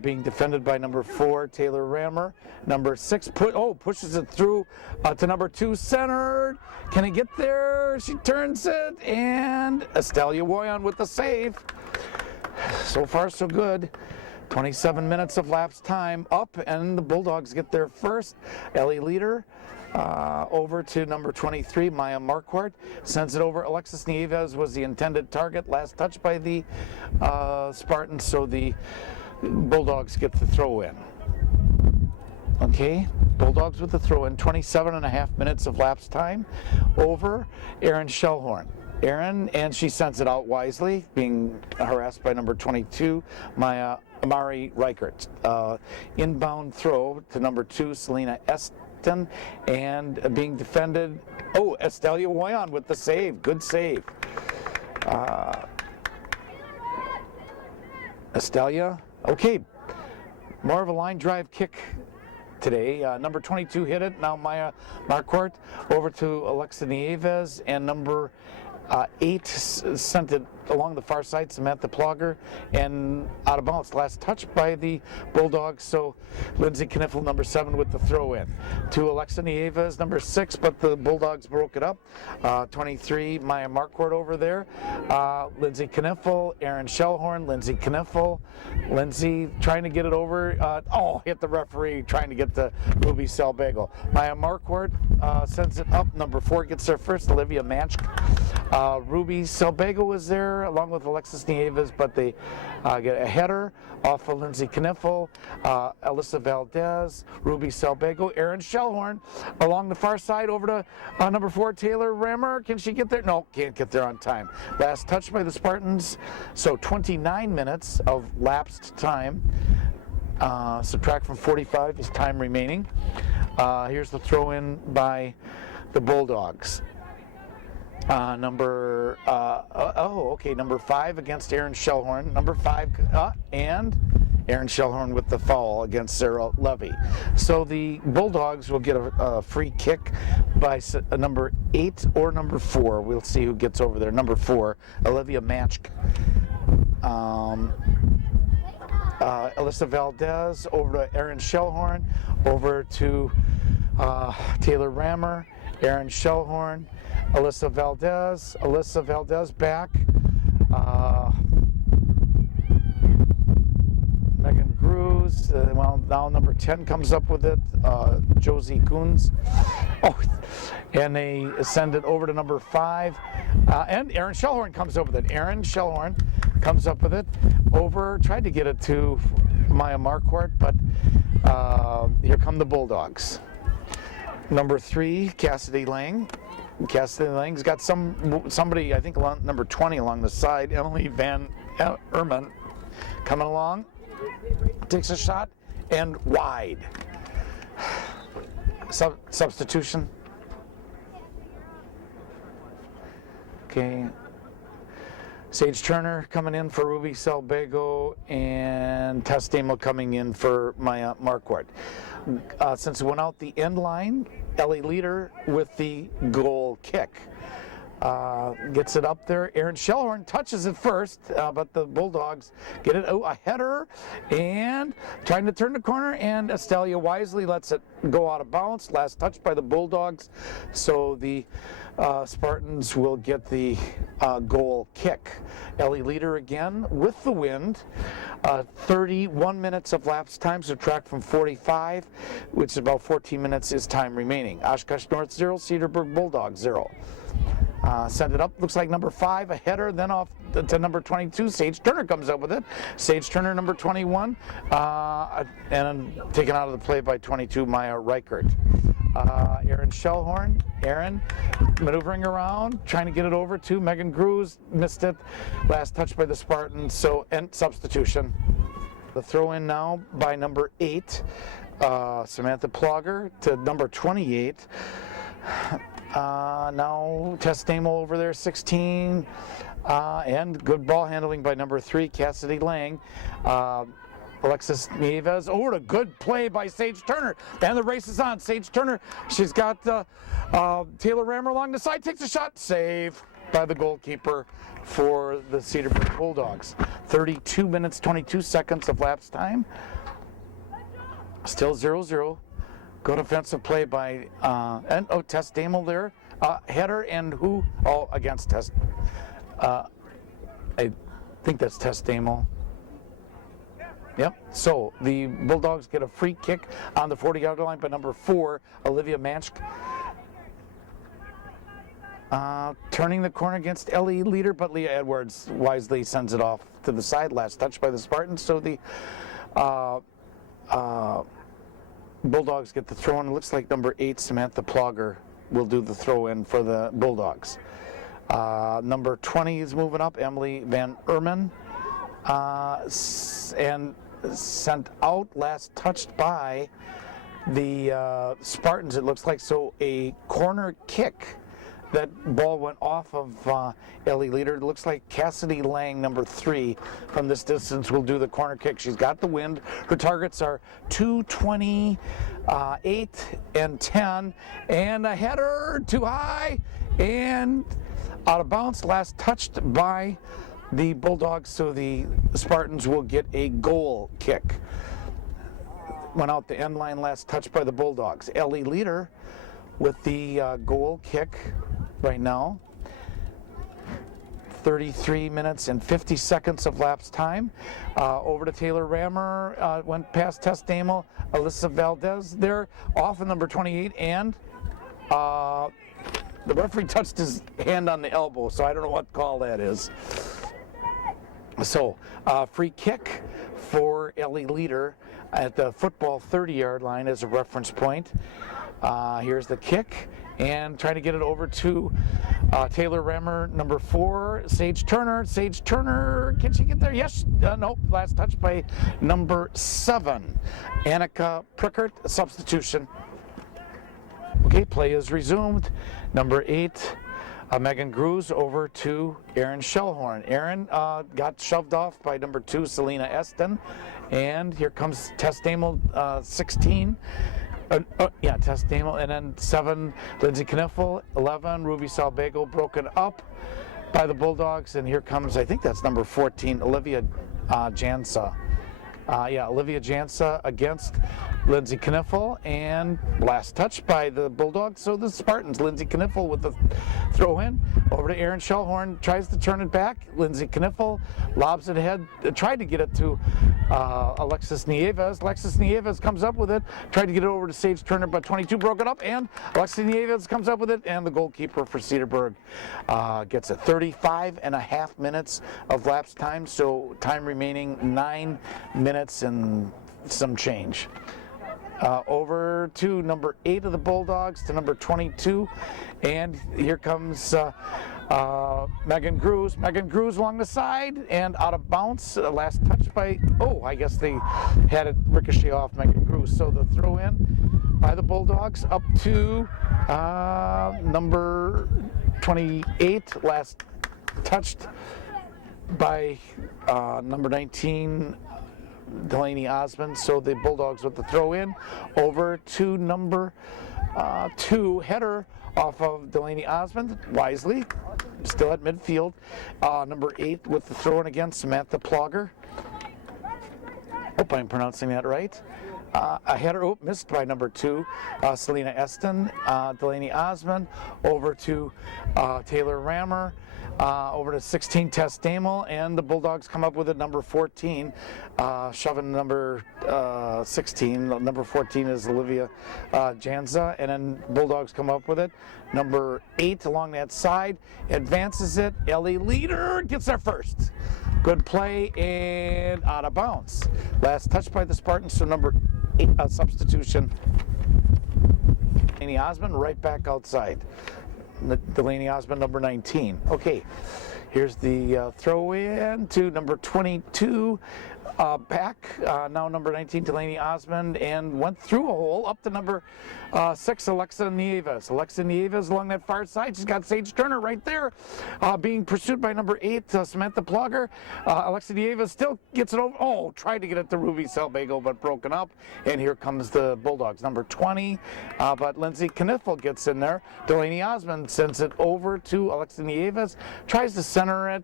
being defended by number 4, Taylor Rammer. Number 6 pushes it through to number 2, centered. Can he get there? She turns it, and Estelia Woyan with the save. So far, so good. 27 minutes of lapse time up, and the Bulldogs get there first. Ellie Leader over to number 23, Maya Marquardt. Sends it over. Alexis Nieves was the intended target. Last touch by the Spartans, so the Bulldogs get the throw in. Okay, Bulldogs with the throw in. 27.5 minutes of lapse time. Over. Erin Shellhorn. Erin, and she sends it out wisely, being harassed by number 22, Amari Reichert. Inbound throw to number 2, Selena Eston, and being defended. Oh, Estelia Woyan with the save. Good save. Estelia. Okay, more of a line drive kick today. Number 22 hit it. Now Maya Marquardt over to Alexa Nieves, and number 8 sent it along the far side, Samantha Plogger, and out of bounds. Last touch by the Bulldogs, so Lindsay Kniffel, number 7, with the throw in. To Alexa Nieves, number 6, but the Bulldogs broke it up. 23, Maya Marquardt over there. Lindsay Kniffel, Erin Shellhorn, Lindsay Kniffel. Lindsay trying to get it over. Hit the referee, trying to get the Ruby Salbago. Maya Marquardt sends it up. Number 4 gets there first, Olivia Manch. Ruby Selbago was there along with Alexis Nieves, but they get a header off of Lindsay Kniffel, Alyssa Valdez, Ruby Selbago, Erin Shellhorn along the far side over to number 4, Taylor Rammer. Can she get there? No, can't get there on time. Last touch by the Spartans, so 29 minutes of lapsed time. Subtract from 45 is time remaining. Here's the throw in by the Bulldogs. Number 5 against Erin Shellhorn. Number 5 and Erin Shellhorn with the foul against Sarah Levy. So the Bulldogs will get a free kick by number 8 or number 4. We'll see who gets over there. Number 4, Olivia Matchk. Alyssa Valdez over to Erin Shellhorn, over to Taylor Rammer, Erin Shellhorn, Alyssa Valdez back, Megan Gruz, now number 10 comes up with it, Josie Coons. And they send it over to number 5, and Erin Shellhorn comes up with it. Erin Shellhorn comes up with it, tried to get it to Maya Marquardt, but here come the Bulldogs. Number 3, Cassidy Lang. Cassidy Lang's got somebody, I think, number 20 along the side, Emily Van Erman, coming along, takes a shot, and wide. Substitution. Okay. Sage Turner coming in for Ruby Selbago, and Tess Damel coming in for Maya Marquardt. Since it went out the end line, Ellie Leader with the goal kick. Gets it up there. Erin Shellhorn touches it first, but the Bulldogs get it. A header, and trying to turn the corner, and Estelia wisely lets it go out of bounds. Last touch by the Bulldogs, so the Spartans will get the goal kick. Ellie Leader again with the wind. 31 minutes of lapse time, subtract from 45, which is about 14 minutes is time remaining. Oshkosh North 0, Cedarburg Bulldogs 0. Send it up, looks like number 5, a header, then off to number 22. Sage Turner comes up with it. Sage Turner, number 21, and taken out of the play by 22, Maya Reichert. Erin Shellhorn, maneuvering around, trying to get it over to Megan Gruz, missed it. Last touch by the Spartans, so end substitution. The throw in now by number 8, Samantha Plogger, to number 28. Now Tess Damel over there, 16, and good ball handling by number 3, Cassidy Lang. Alexis Nieves, over a good play by Sage Turner, and the race is on. Sage Turner, she's got Taylor Rammer along the side, takes a shot, save by the goalkeeper for the Cedarburg Bulldogs. 32 minutes, 22 seconds of lapse time. Still 0-0. Good offensive play by, Tess Damel there. Header, and who? Oh, against Tess. I think that's Tess Damel. Yep. So the Bulldogs get a free kick on the 40-yard line by number 4, Olivia Matchk. Turning the corner against Ellie Leader, but Leah Edwards wisely sends it off to the side. Last touch by the Spartans. So the Bulldogs get the throw in. It looks like number 8, Samantha Plogger, will do the throw in for the Bulldogs. Number 20 is moving up, Emily Van Erman, and sent out, last touched by the Spartans, it looks like. So a corner kick. That ball went off of Ellie Leader. It looks like Cassidy Lang, number 3, from this distance will do the corner kick. She's got the wind. Her targets are 2:20, 8, and 10. And a header too high and out of bounds. Last touched by the Bulldogs, so the Spartans will get a goal kick. Went out the end line, last touched by the Bulldogs. Ellie Leader with the goal kick right now. 33 minutes and 50 seconds of lapse time. Over to Taylor Rammer, went past Tess Damel, Alyssa Valdez there, off of number 28, and the referee touched his hand on the elbow, so I don't know what call that is. So, free kick for Ellie Leader at the football 30-yard line as a reference point. Here's the kick, and trying to get it over to Taylor Rammer, number 4, Sage Turner. Sage Turner, can she get there? Yes, no, last touch by number 7, Annika Prickert, substitution. Okay, play is resumed. Number 8, Megan Gruz over to Erin Shellhorn. Erin got shoved off by number 2, Selena Eston. And here comes Tess Damel, 16. Tess Damel. And then 7, Lindsay Kniffel. 11, Ruby Salbago, broken up by the Bulldogs. And here comes, I think that's number 14, Olivia Jansa. Olivia Jansa against Lindsay Kniffel, and last touch by the Bulldogs. So the Spartans, Lindsay Kniffel with the throw in over to Erin Shellhorn, tries to turn it back. Lindsay Kniffel lobs it ahead, tried to get it to Alexis Nieves. Alexis Nieves comes up with it, tried to get it over to Sage Turner, but 22 broke it up, and Alexis Nieves comes up with it, and the goalkeeper for Cedarburg gets it. 35.5 minutes of lapse time, so time remaining 9 minutes and some change. Over to number 8 of the Bulldogs to number 22, and here comes Megan Gruz. Megan Gruz along the side and out of bounds. Last touch by, I guess they had it ricochet off Megan Gruz. So the throw in by the Bulldogs up to number 28, last touched by number 19, Delaney Osmond. So the Bulldogs with the throw in over to number 2, header off of Delaney Osmond, wisely, still at midfield. Number 8 with the throw in again, Samantha Plogger. Hope I'm pronouncing that right. A header, missed by number 2, Selena Eston. Delaney Osmond over to Taylor Rammer. Over to 16, Tess Damel, and the Bulldogs come up with it, number 14, shoving number 16. Number 14 is Olivia Janza, and then Bulldogs come up with it. Number 8 along that side, advances it. Ellie Leader gets there first. Good play and out of bounds. Last touch by the Spartans, so number 8, substitution. Delaney Osmond right back outside. Delaney Osmond, number 19. Okay, here's the throw in to number 22, back, now number 19, Delaney Osmond, and went through a hole up to number 6, Alexa Nieves. Alexa Nieves along that far side. She's got Sage Turner right there, being pursued by number 8, Samantha Plogger. Alexa Nieves still gets it over. Tried to get it to Ruby Salbago, but broken up. And here comes the Bulldogs, number 20, but Lindsay Kniffel gets in there. Delaney Osmond sends it over to Alexa Nieves, tries to center it.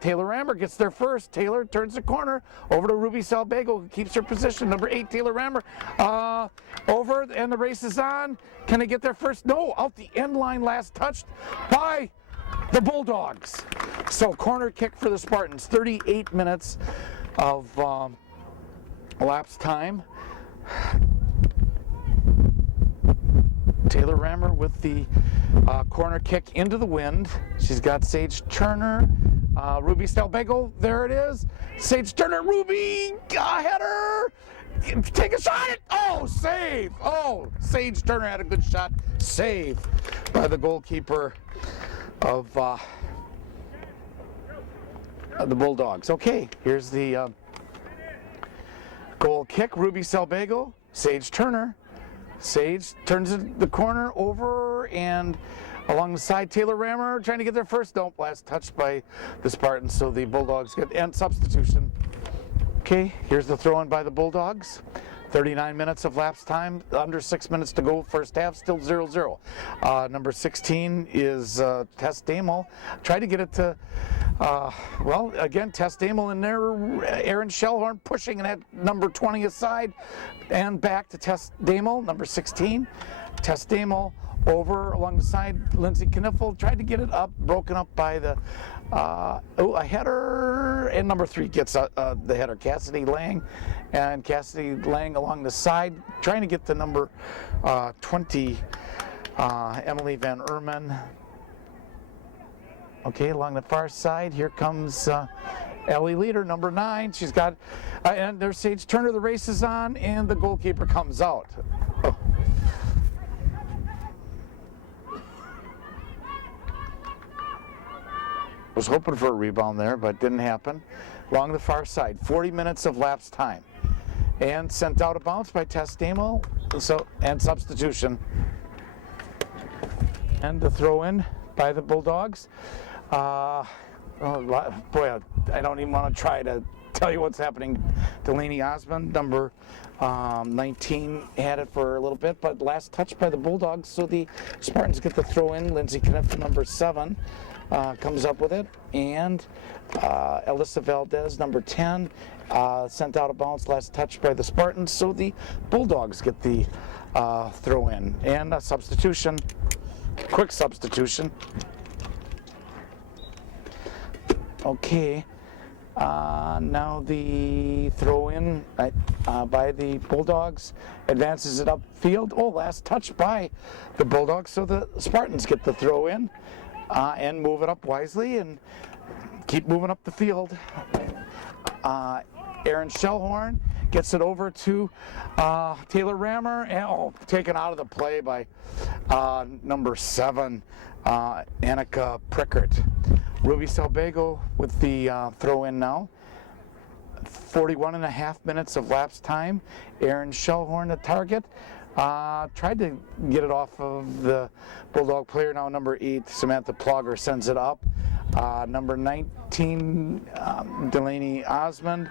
Taylor Rammer gets there first. Taylor turns the corner over to Ruby Salbago, who keeps her position. Number 8, Taylor Rammer, over, and the race is on. Can they get there first? No, out the end line, last touched by the Bulldogs. So corner kick for the Spartans. 38 minutes of elapsed time. Taylor Rammer with the corner kick into the wind. She's got Sage Turner, Ruby Salbago, there it is. Sage Turner, Ruby, header, take a shot. Save. Sage Turner had a good shot. Save by the goalkeeper of the Bulldogs. Okay, here's the goal kick. Ruby Salbago, Sage Turner. Sage turns the corner over and along the side. Taylor Rammer trying to get there first. Nope, last touched by the Spartans. So the Bulldogs get and substitution. Okay, here's the throw in by the Bulldogs. 39 minutes of lapse time, under 6 minutes to go, first half, still 0-0. Number 16 is Tess Damel. Tried to get it to, again, Tess Damel in there. Erin Shellhorn pushing that number 20 aside and back to Tess Damel, number 16. Tess Damel over along the side. Lindsay Kniffel tried to get it up, broken up by the a header, and number 3 gets the header. Cassidy Lang, and Cassidy Lang along the side trying to get the number 20 Emily Van Erman. Okay, along the far side, here comes Ellie Leader, number 9. She's got, and there's Sage Turner. The race is on, and the goalkeeper comes out. Oh. Was hoping for a rebound there, but didn't happen. Along the far side, 40 minutes of lapse time. And sent out of bounds by Testamo, and substitution. And the throw in by the Bulldogs. Oh, boy, I don't even want to try to tell you what's happening. Delaney Osmond, number 19, had it for a little bit, but last touch by the Bulldogs, so the Spartans get the throw in. Lindsay Kniff, number 7, comes up with it, and Alyssa Valdez, number 10, sent out of bounds, last touch by the Spartans, so the Bulldogs get the throw in. And a substitution, quick substitution. Okay, now the throw in by the Bulldogs advances it upfield. Oh, last touch by the Bulldogs, so the Spartans get the throw in and move it up wisely and keep moving up the field. Aaron Shellhorn gets it over to Taylor Rammer, and taken out of the play by number 7, Annika Prickert. Ruby Salbago with the throw in now. 41.5 minutes of lapse time. Aaron Shellhorn, the target. Tried to get it off of the Bulldog player now. Number 8, Samantha Plogger, sends it up. Number 19, Delaney Osmond.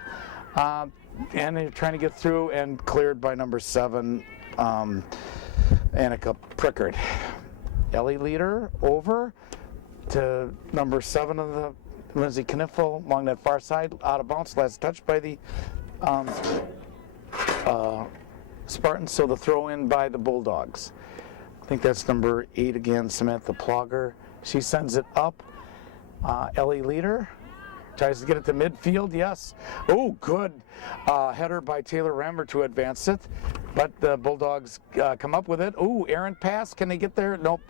And they're trying to get through and cleared by number 7, Annika Prickert. Ellie Leader over to number 7 of the Lindsay Kniffel along that far side, out of bounds, last touch by the Spartans, so the throw in by the Bulldogs. I think that's number 8 again, Samantha Plogger. She sends it up. Ellie Leader tries to get it to midfield, yes. Oh, good header by Taylor Rammer to advance it, but the Bulldogs come up with it. Oh, Aaron pass, can they get there? Nope.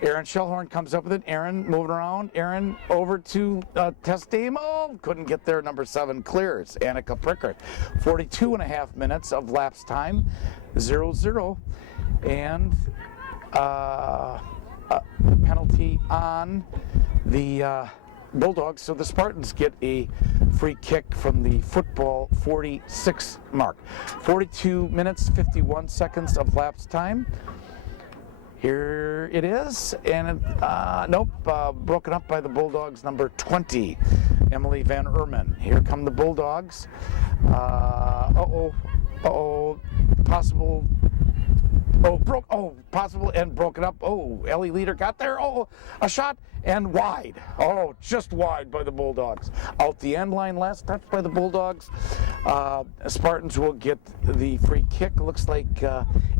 Aaron Shellhorn comes up with it. Aaron moving around. Aaron over to Testamo, couldn't get there. Number 7 clears. Annika Prickert. 42.5 minutes of lapse time, 0-0, and penalty on the Bulldogs, so the Spartans get a free kick from the football 46 mark. 42 minutes, 51 seconds of lapse time. Here it is, and nope, broken up by the Bulldogs, number 20, Emily Van Erman. Here come the Bulldogs. Possible. Possible and broken up. Oh, Ellie Leader got there. Oh, a shot and wide. Oh, just wide by the Bulldogs. Out the end line, last touch by the Bulldogs. Spartans will get the free kick. Looks like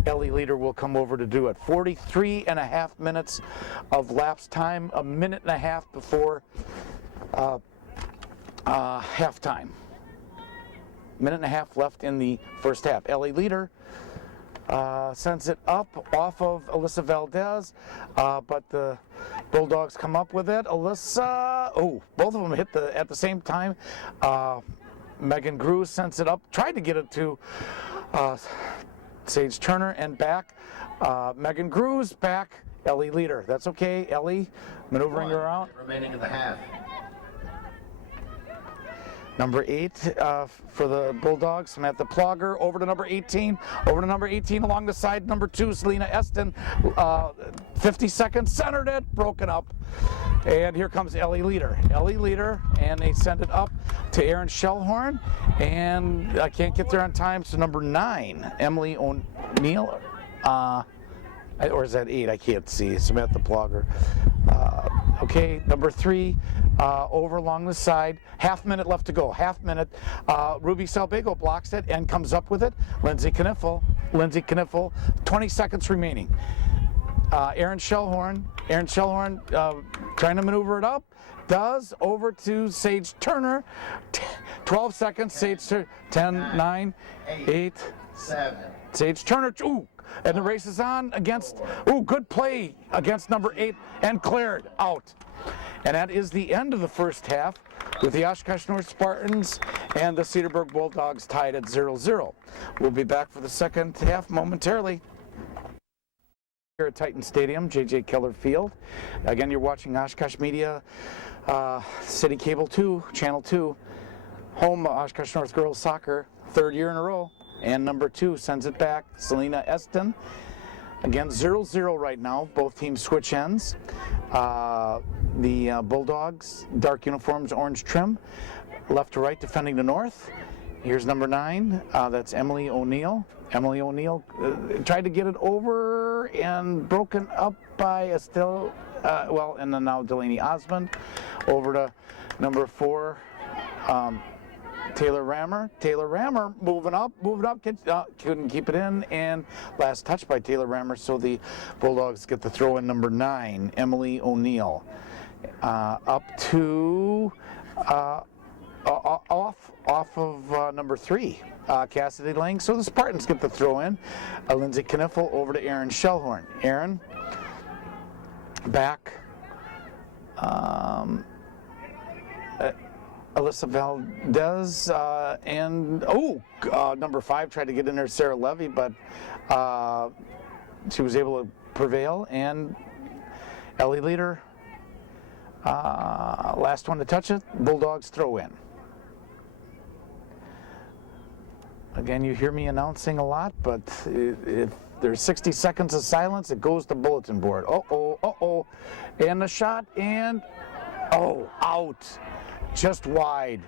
Ellie Leader will come over to do it. 43.5 minutes of lapse time, a minute and a half before halftime. Minute and a half left in the first half. Ellie Leader sends it up off of Alyssa Valdez, but the Bulldogs come up with it. Alyssa, both of them hit at the same time. Megan Grew sends it up, tried to get it to Sage Turner and back. Megan Grew's back. Ellie Leader, that's okay. Ellie maneuvering around. Remaining in the half. Number 8 for the Bulldogs, Samantha Plogger, over to number 18, along the side, number 2, Selena Eston, 50 seconds, centered it, broken up, and here comes Ellie Leader, and they send it up to Aaron Shellhorn, and I can't get there on time, so number 9, Emily O'Neill, or is that 8? I can't see, Samantha Plogger. Okay, number 3, over along the side, half minute left to go, Ruby Salbago blocks it and comes up with it. Lindsay Kniffel, 20 seconds remaining. Aaron Shellhorn trying to maneuver it up, does, over to Sage Turner, 12 seconds, Sage Turner, 10, 9, 8, 7, Sage Turner, ooh, and the race is on against, ooh, good play against number 8 and cleared out. And that is the end of the first half with the Oshkosh North Spartans and the Cedarburg Bulldogs tied at 0-0. We'll be back for the second half momentarily. Here at Titan Stadium, J.J. Keller Field. Again, you're watching Oshkosh Media, City Cable 2, Channel 2, home Oshkosh North Girls Soccer, third year in a row. And number 2 sends it back, Selena Eston. Again, 0-0 right now. Both teams switch ends. The Bulldogs, dark uniforms, orange trim. Left to right, defending the north. Here's number 9. That's Emily O'Neill. Emily O'Neill tried to get it over and broken up by Estelle, and then now Delaney Osmond. Over to number 4. Taylor Rammer. Taylor Rammer moving up, couldn't keep it in, and last touch by Taylor Rammer, so the Bulldogs get the throw in number 9, Emily O'Neill. Up to, off of number 3, Cassidy Lang, so the Spartans get the throw in. Lindsay Kniffel over to Aaron Shellhorn. Aaron, back. Alyssa Valdez and number 5 tried to get in there, Sarah Levy, but she was able to prevail. And Ellie Leader, last one to touch it. Bulldogs throw in. Again, you hear me announcing a lot, but if there's 60 seconds of silence, it goes to bulletin board. And the shot, and out. Just wide.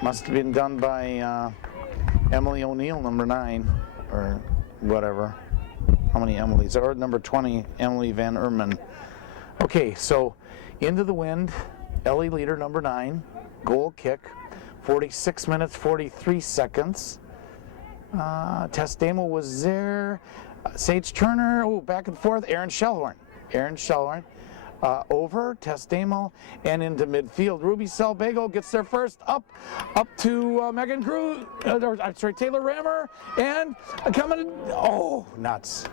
Must have been done by Emily O'Neill, number 9, or whatever. How many Emilys? Or number 20, Emily Van Erman. Okay, so into the wind, Ellie Leader, number 9, goal kick, 46 minutes, 43 seconds. Tess Damel was there. Sage Turner, back and forth. Aaron Shellhorn. Over, Tess Damel, and into midfield. Ruby Salbago gets there first, up to Megan Cruz, Taylor Rammer, and coming, nuts.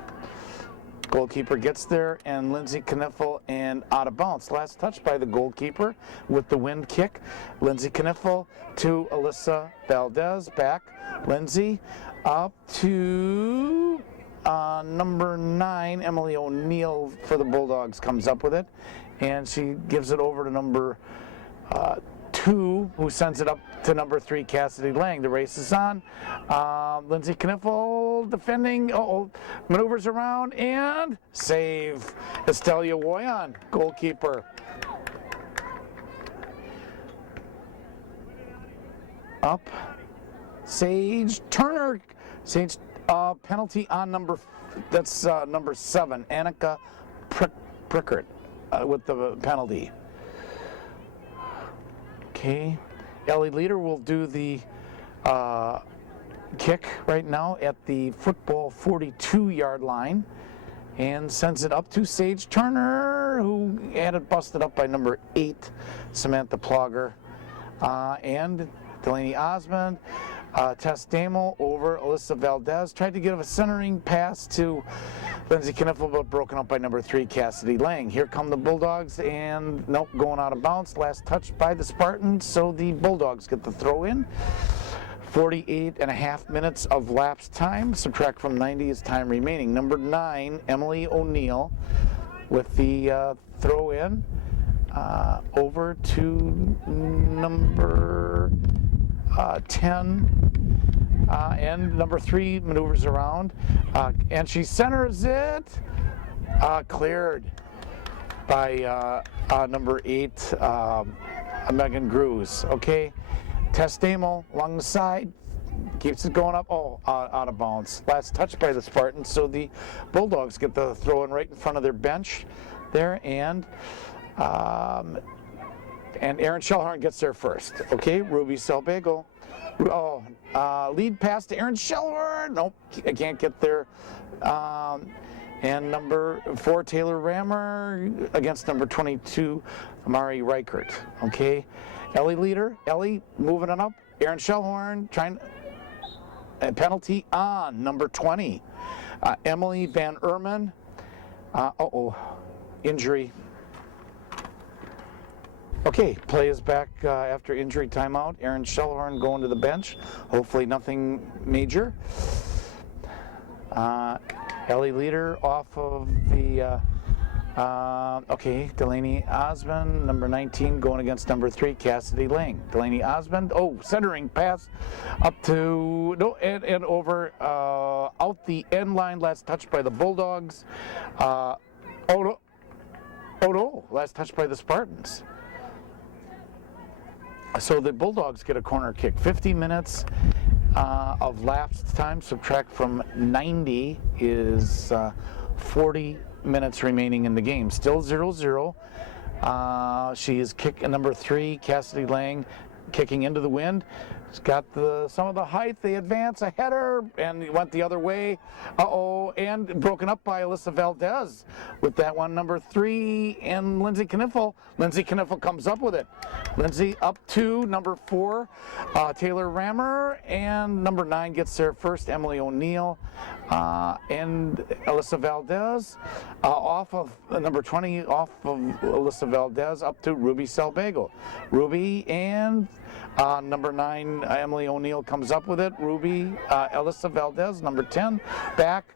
Goalkeeper gets there, and Lindsay Kniffel, and out of bounds. Last touch by the goalkeeper with the wind kick. Lindsay Kniffel to Alyssa Valdez, back. Lindsay up to number 9, Emily O'Neill for the Bulldogs comes up with it, and she gives it over to number 2, who sends it up to number 3, Cassidy Lang. The race is on. Lindsay Kniffel defending, maneuvers around, and save. Estelia Woyan, goalkeeper. Up. Sage Turner. Penalty on number 7, Annika Prickert, with the penalty. Okay, Ellie Leader will do the kick right now at the football 42-yard line and sends it up to Sage Turner, who had it busted up by number 8, Samantha Plogger, and Delaney Osmond. Tess Damel over Alyssa Valdez. Tried to give a centering pass to Lindsay Kniffel, but broken up by number 3, Cassidy Lang. Here come the Bulldogs, and nope, going out of bounds. Last touch by the Spartans, so the Bulldogs get the throw in. 48.5 minutes of lapse time. Subtract from 90 is time remaining. Number 9, Emily O'Neill with the throw in over to number 10, and number 3 maneuvers around, and she centers it, cleared by number 8, Megan Cruz. Okay, Tess Damel along the side, keeps it going up, out of bounds. Last touch by the Spartans, so the Bulldogs get the throw in right in front of their bench there, and Aaron Shellhorn gets there first. Okay, Ruby Salbago. Lead pass to Aaron Shellhorn. Nope, I can't get there. And number 4, Taylor Rammer against number 22, Amari Reichert. Okay, Ellie Leader. Ellie moving it up. Aaron Shellhorn trying. penalty on number 20. Emily Van Erman. Injury. Okay, play is back after injury timeout. Aaron Schellhorn going to the bench. Hopefully nothing major. Ellie Leader off of the, Delaney Osmond, number 19, going against number 3, Cassidy Lang. Delaney Osmond, centering pass up to, and over, out the end line, last touch by the Bulldogs. Last touch by the Spartans. So the Bulldogs get a corner kick. 50 minutes of lapsed time, subtract from 90 is 40 minutes remaining in the game. Still 0-0. She is number 3, Cassidy Lang, kicking into the wind. She's got some of the height. They advance, a header, and went the other way. And broken up by Alyssa Valdez with that one. Number 3, and Lindsay Kniffel. Lindsay Kniffel comes up with it. Lindsay up to number 4, Taylor Rammer, and number 9 gets there first, Emily O'Neill, and Alyssa Valdez off of number 20, off of Alyssa Valdez up to Ruby Salbago. Ruby and number 9, Emily O'Neill comes up with it. Ruby, Alyssa Valdez, number 10, back.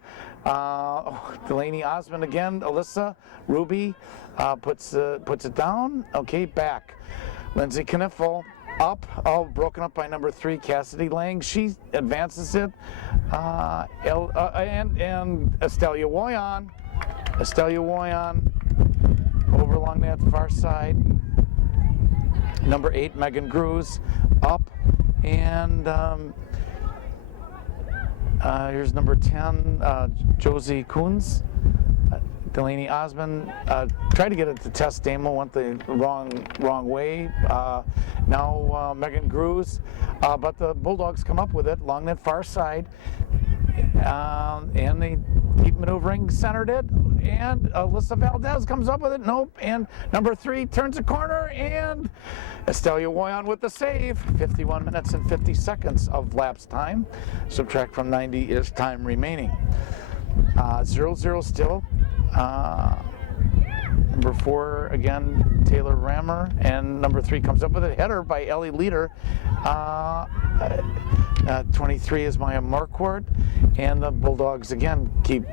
Delaney Osmond again. Alyssa, Ruby puts it down. Okay, back. Lindsay Kniffel up. Broken up by number 3, Cassidy Lang. She advances it. And Estelia Woyan. Estelia Woyan over along that far side. Number 8, Megan Grews, up, and here's number 10, Josie Coons. Delaney Osmond tried to get it to Tess Damo, went the wrong way. Now Megan Grews, but the Bulldogs come up with it along that far side, and they keep maneuvering, centered it, and Alyssa Valdez comes up with it. Nope. And number 3 turns a corner, and Estelia Woyan with the save. 51 minutes and 50 seconds of lapse time. Subtract from 90 is time remaining. 0-0 still. Number 4 again, Taylor Rammer, and number 3 comes up with a header by Ellie Leader. 23 is Maya Marquardt, and the Bulldogs again keep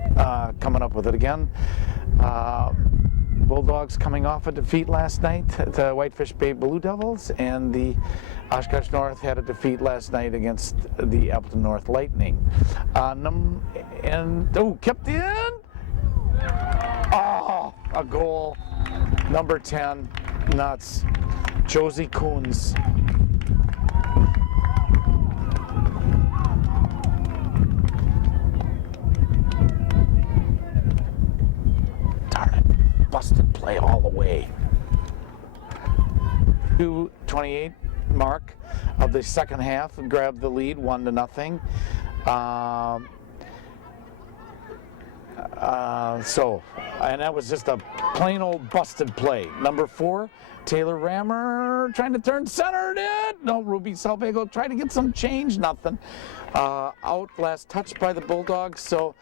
coming up with it again. Bulldogs coming off a defeat last night to Whitefish Bay Blue Devils, and the Oshkosh North had a defeat last night against the Appleton North Lightning. Kept in. A goal. Number 10, nuts. Josie Coons. Darn it. Busted play all the way. 2:28 mark of the second half, grabbed the lead 1-0. And that was just a plain old busted play. Number 4, Taylor Rammer trying to turn, centered it. No, Ruby Salbago tried to get some change, nothing. Out, last touch by the Bulldogs. So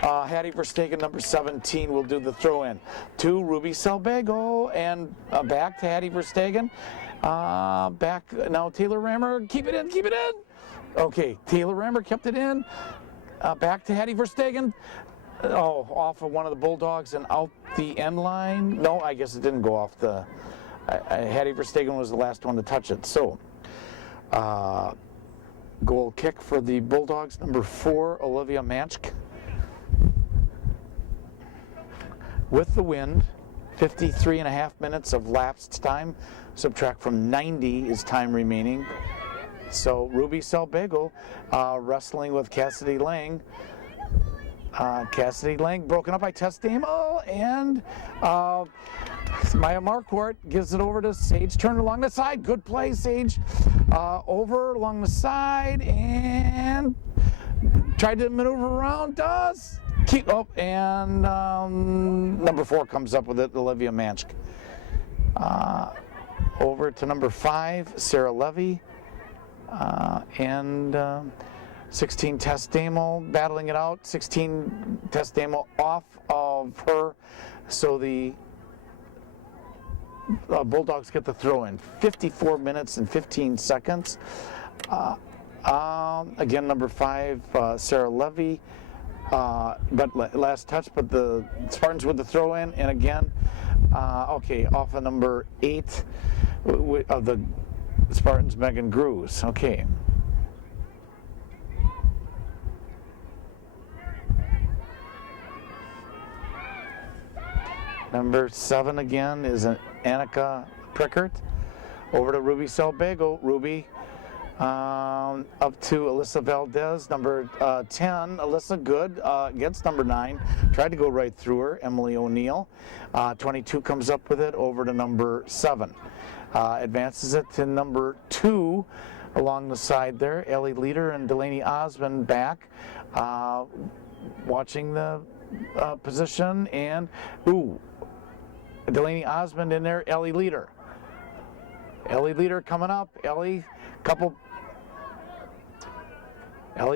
Hattie Verstegen, number 17, will do the throw in to Ruby Salbago, and back to Hattie Verstegen. Back now, Taylor Rammer, keep it in. Okay, Taylor Rammer kept it in. Back to Hattie Verstegen. Off of one of the Bulldogs and out the end line. No, I guess it didn't go off the. Hattie Verstegen was the last one to touch it. So, goal kick for the Bulldogs, number 4, Olivia Manchk. With the wind, 53.5 minutes of lapsed time. Subtract from 90 is time remaining. So, Ruby Salbago wrestling with Cassidy Lang. Cassidy Lang broken up by Tess Damo, and Maya Marquardt gives it over to Sage Turner along the side. Good play, Sage. Over along the side, and tried to maneuver around. Does keep up, and number 4 comes up with it, Olivia Manchk. Over to number 5, Sarah Levy, and 16 Testamo battling it out. 16 Testamo off of her. So the Bulldogs get the throw in. 54 minutes and 15 seconds. Again, number 5, Sarah Levy. But last touch, but the Spartans with the throw in. And again, okay, off of number 8 of the Spartans, Megan Grews. Okay. Number 7 again is Annika Prickert. Over to Ruby Salbago. Ruby up to Alyssa Valdez. Number 10, Alyssa Good gets number 9. Tried to go right through her, Emily O'Neill. 22 comes up with it over to number 7. Advances it to number 2 along the side there. Ellie Leader and Delaney Osmond back. Watching the position, and Delaney Osmond in there, Ellie Leader. Ellie Leader coming up. Ellie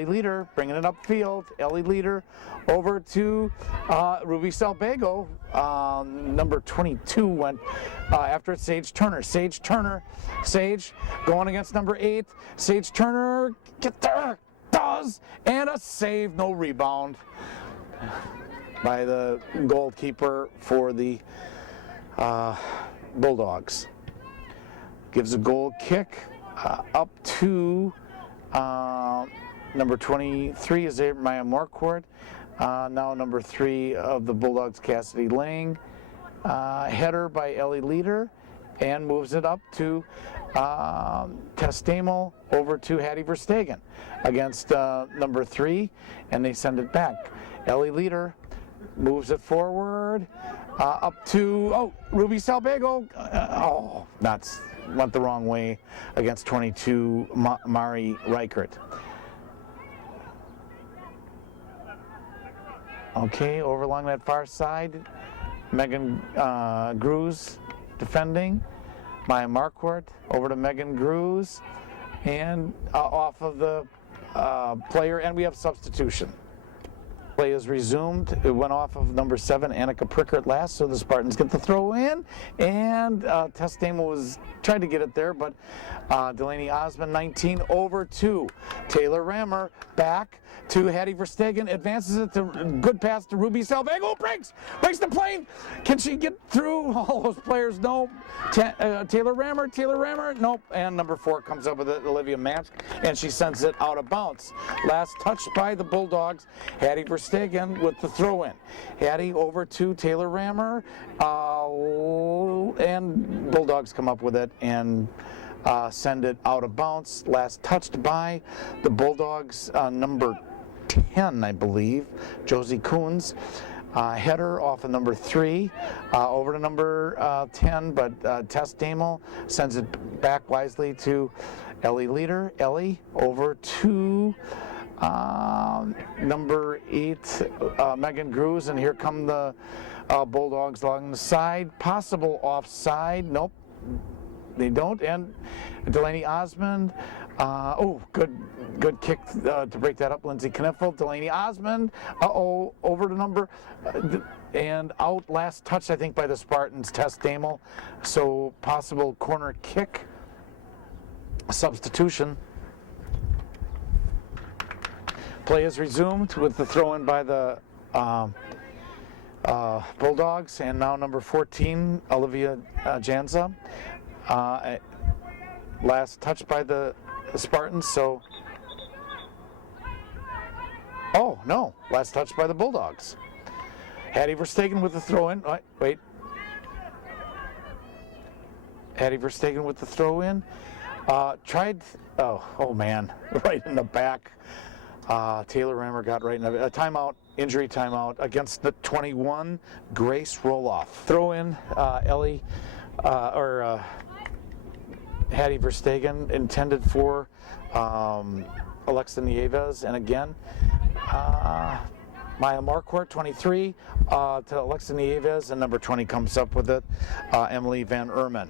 Leader bringing it upfield. Ellie Leader over to Ruby Salbago. Number 22 went after it, Sage Turner. Sage going against number 8. Sage Turner, get there, does, and a save, no rebound by the goalkeeper for the Bulldogs. Gives a goal kick up to number 23 is Maya Marquardt. Now number 3 of the Bulldogs, Cassidy Lang. Header by Ellie Leader, and moves it up to Testamo over to Hattie Verstegen against number 3, and they send it back. Ellie Leader moves it forward up to Ruby Salbago. That's went the wrong way against 22 Mari Reichert. Okay, over along that far side, Megan Grews defending. Maya Marquardt over to Megan Grews, and off of the player, and we have substitution. Play is resumed. It went off of number 7, Annika Prickert last, so the Spartans get the throw in, and Testamo was trying to get it there, but Delaney Osmond, 19, over to Taylor Rammer, back to Hattie Verstegen, advances it to good pass to Ruby Salvago, breaks the plane. Can she get through all those players? No. Taylor Rammer, nope. And number 4 comes up with it, Olivia Mansk, and she sends it out of bounds. Last touch by the Bulldogs, Hattie Verstegen with the throw in. Hattie over to Taylor Rammer, and Bulldogs come up with it and send it out of bounds. Last touched by the Bulldogs, number 10, I believe, Josie Coons. Header off of number 3 over to number 10, but Testamo sends it back wisely to Ellie Leader. Ellie over to number 8, Megan Grews, and here come the Bulldogs along the side. Possible offside. Nope, they don't. And Delaney Osmond. Good kick to break that up. Lindsay Kniffel, Delaney Osmond. Over to number and out. Last touch, I think, by the Spartans, Testamo. So possible corner kick. Substitution. Play is resumed with the throw in by the Bulldogs, and now number 14, Olivia Janza. Last touch by the Spartans, so no, last touch by the Bulldogs. Hattie Verstegen with the throw in. Wait. Hattie Verstegen with the throw in. Tried, man, right in the back. Taylor Rammer got right in a timeout, injury timeout against the 21, Grace Roloff. Throw in Ellie, Hattie Verstegen, intended for Alexa Nieves, and again, Maya Marquardt, 23, to Alexa Nieves, and number 20 comes up with it, Emily Van Ermen.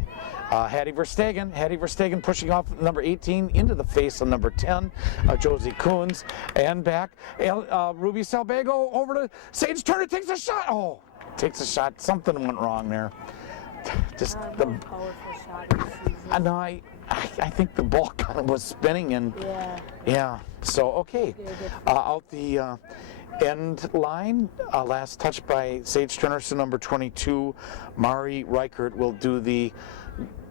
Hattie Verstegen pushing off number 18 into the face of number 10, Josie Coons, and back. Ruby Salbago over to Sage Turner, takes a shot. Oh, takes a shot. Something went wrong there. Just the powerful shot. no, I think the ball kind of was spinning and yeah. So okay, out the end line, last touch by Sage Turner. So number 22, Mari Reichert will do the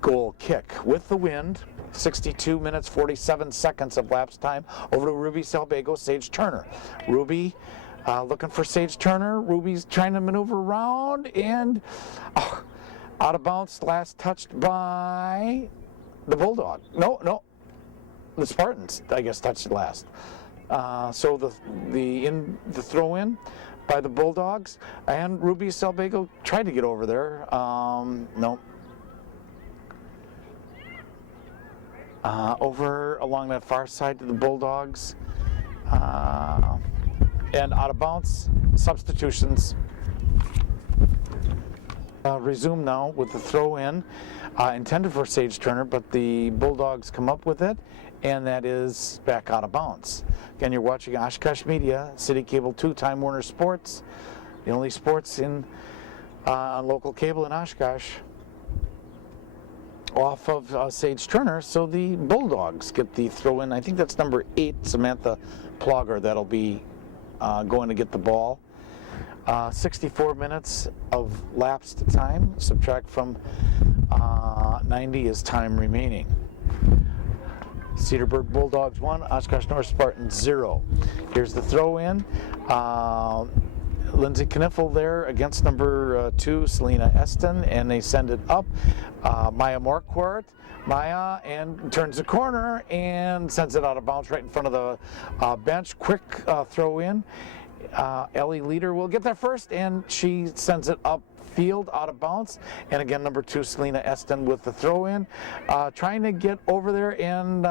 goal kick with the wind. 62 minutes 47 seconds of lapse time over to Ruby Salbago, Sage Turner. Ruby looking for Sage Turner. Ruby's trying to maneuver around and out of bounds. Last touched by the Bulldog. No, the Spartans, I guess, touched it last. So the throw in by the Bulldogs, and Ruby Salbago tried to get over there. No. Over along that far side to the Bulldogs, and out of bounds. Substitutions resume now with the throw in intended for Sage Turner, but the Bulldogs come up with it, and that is back out of bounds. Again, you're watching Oshkosh Media, City Cable 2, Time Warner Sports, the only sports in on local cable in Oshkosh. Off of Sage Turner, so the Bulldogs get the throw in. I think that's number 8, Samantha Plogger, that'll be going to get the ball. 64 minutes of lapsed time. Subtract from 90 is time remaining. Cedarburg Bulldogs 1, Oshkosh North Spartans 0. Here's the throw in. Lindsay Kniffel there against number 2, Selena Eston, and they send it up. Maya Marquardt, and turns the corner and sends it out of bounds right in front of the bench. Quick throw in. Ellie Leader will get there first, and she sends it upfield out of bounds. And again, number 2, Selena Eston with the throw in. Trying to get over there, and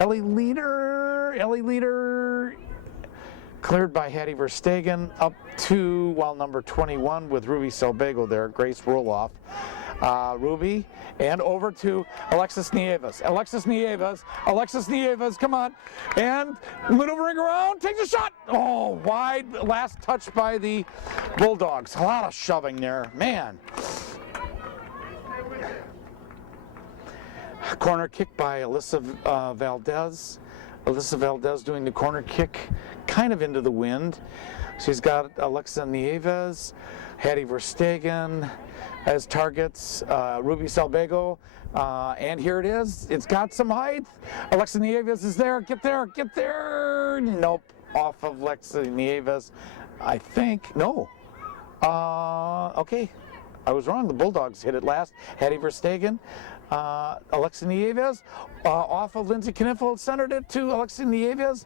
Ellie Leader cleared by Hattie Verstegen up to, while number 21 with Ruby Salbago there, Grace Roloff. Ruby, and over to Alexis Nieves, come on, and maneuvering around, takes a shot, oh, wide, last touch by the Bulldogs. A lot of shoving there, man. Corner kick by Alyssa Valdez. Alyssa Valdez doing the corner kick kind of into the wind. She's got Alexa Nieves, Hattie Verstegen as targets, Ruby Salbago, and here it is. It's got some height. Alexa Nieves is there. Get there. Nope. Off of Alexa Nieves, I think. No. Okay. I was wrong. The Bulldogs hit it last. Hattie Verstegen. Alexa Nieves off of Lindsay Kniffel, centered it to Alexa Nieves.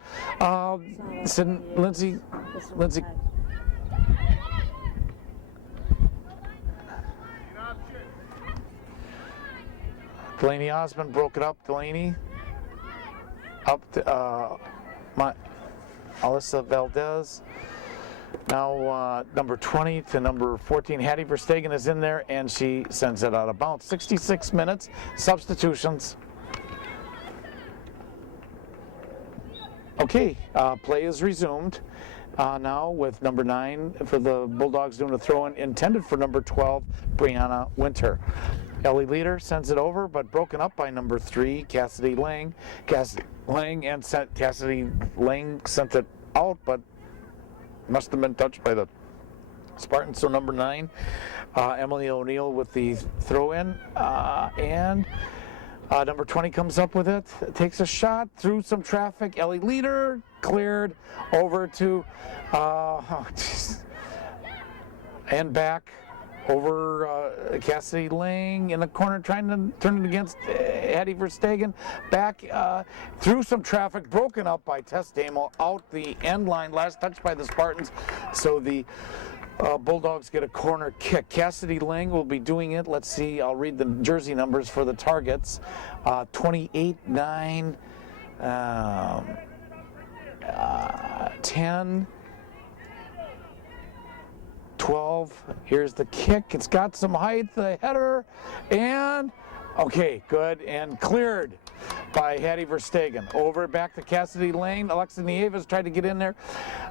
Lindsay. Delaney Osmond broke it up. Delaney up to Alyssa Valdez. Now number 20 to number 14, Hattie Verstegen is in there, and she sends it out of bounds. 66 minutes, substitutions. Okay, play is resumed now with number 9 for the Bulldogs doing a throw-in intended for number 12, Brianna Winter. Ellie Leader sends it over, but broken up by number 3, Cassidy Lang. Cassidy Lang sent it out, but must have been touched by the Spartans. So number 9, Emily O'Neill with the throw-in, and number 20 comes up with it, takes a shot through some traffic. Ellie Leader cleared over to and back over Cassidy Lang in the corner, trying to turn it against Hattie Verstegen. Back through some traffic, broken up by Tess Damel, out the end line, last touch by the Spartans. So the Bulldogs get a corner kick. Cassidy Lang will be doing it. Let's see, I'll read the jersey numbers for the targets. 28, 9, 10, 12. Here's the kick. It's got some height, the header, and okay, good, and cleared by Hattie Verstegen. Over back to Cassidy Lane. Alexa Nieves tried to get in there.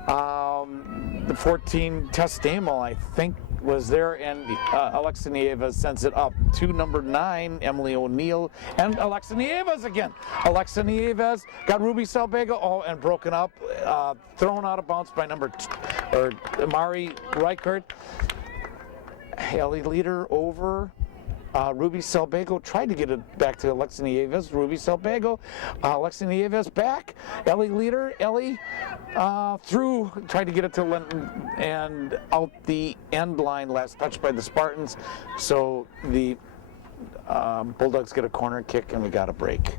The 14 Testamo, I think, was there, and Alexa Nieves sends it up to number 9, Emily O'Neill, and Alexa Nieves again. Alexa Nieves got Ruby Salbego, and broken up, thrown out of bounds by Mari Reichert. Ellie Leader over. Ruby Salbego tried to get it back to Alexa Nieves. Ruby Salbego, Alexa Nieves back. Ellie Leader, Ellie through, tried to get it to Linton and out the end line, last touch by the Spartans. So the Bulldogs get a corner kick and we got a break.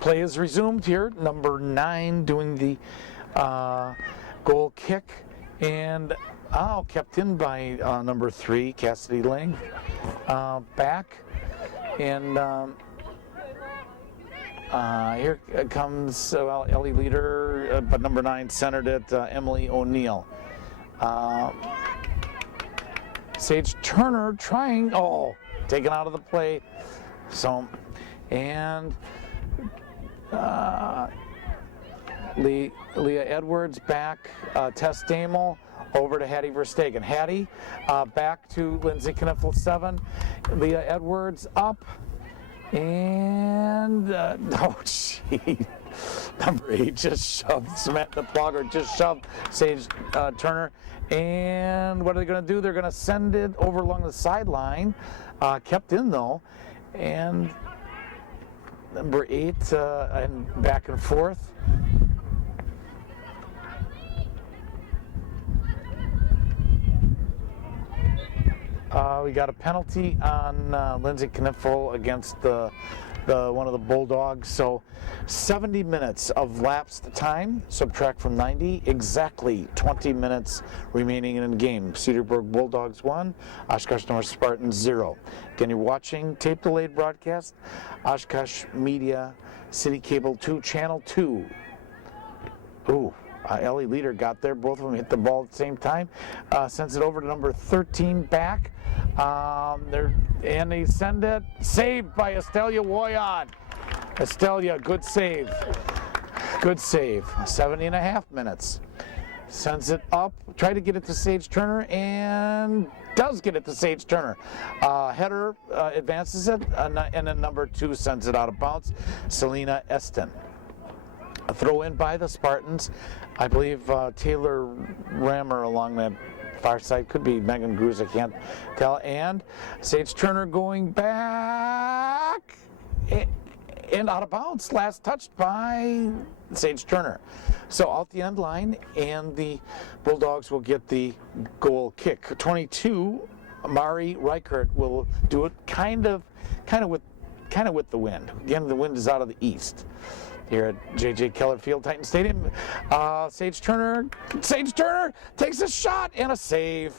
Play is resumed here. Number 9 doing the goal kick, and kept in by number 3, Cassidy Lang. Back, and here comes Ellie Leader, but number 9 centered it, Emily O'Neill. Sage Turner trying, taken out of the play. So, and Leah Edwards back, Tess Damel over to Hattie Verstegen. Hattie back to Lindsay Kniffel, 7. Leah Edwards up, and number 8 just shoved, Samantha Plogger just shoved Sage Turner. And what are they going to do? They're going to send it over along the sideline, kept in though, and number 8 and back and forth. We got a penalty on Lindsay Kniffel against one of the Bulldogs. So 70 minutes of lapsed time, subtract from 90, exactly 20 minutes remaining in the game. Cedarburg Bulldogs 1, Oshkosh North Spartans 0. Again, you're watching tape delayed broadcast, Oshkosh Media, City Cable 2, Channel 2. Ellie Leader got there. Both of them hit the ball at the same time. Sends it over to number 13 back. And they send it. Saved by Estelia Woyan. Estelia, good save. Good save. 70.5 minutes. Sends it up. Tried to get it to Sage Turner and does get it to Sage Turner. Header advances it, and then number 2 sends it out of bounds. Selena Eston. A throw in by the Spartans. I believe Taylor Rammer along that far side, could be Megan Cruz, I can't tell. And Sage Turner going back and out of bounds, last touched by Sage Turner. So out the end line, and the Bulldogs will get the goal kick. 22, Mari Reichert will do it kind of with the wind. Again, the wind is out of the east. Here at J.J. Keller Field, Titan Stadium. Sage Turner takes a shot and a save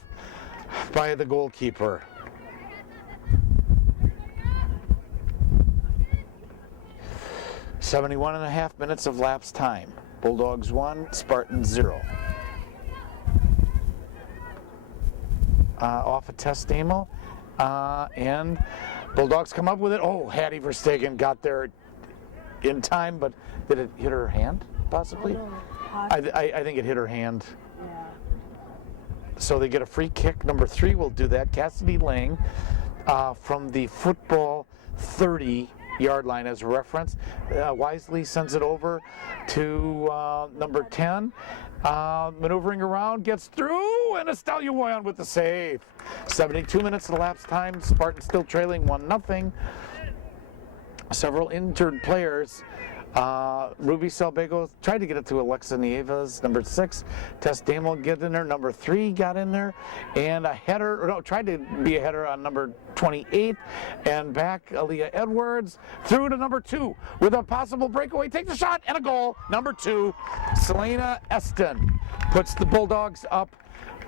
by the goalkeeper. .71.5 minutes of lapsed time. Bulldogs 1, Spartans 0. Off a Tess Damel, and Bulldogs come up with it. Hattie Verstegen got there in time, but did it hit her hand, possibly? I think it hit her hand. Yeah. So they get a free kick. Number 3 will do that. Cassidy Lang from the football 30-yard line as a reference. Wisely sends it over to number 10. Maneuvering around, gets through, and Estelia Woyan with the save. 72 minutes of elapsed time. Spartans still trailing 1-0. Several injured players. Ruby Salbego tried to get it to Alexa Nieves, number 6. Tess Damel get in there, number 3 got in there, and a header, tried to be a header on number 28, and back Aaliyah Edwards through to number 2 with a possible breakaway, takes a shot and a goal. Number 2, Selena Eston puts the Bulldogs up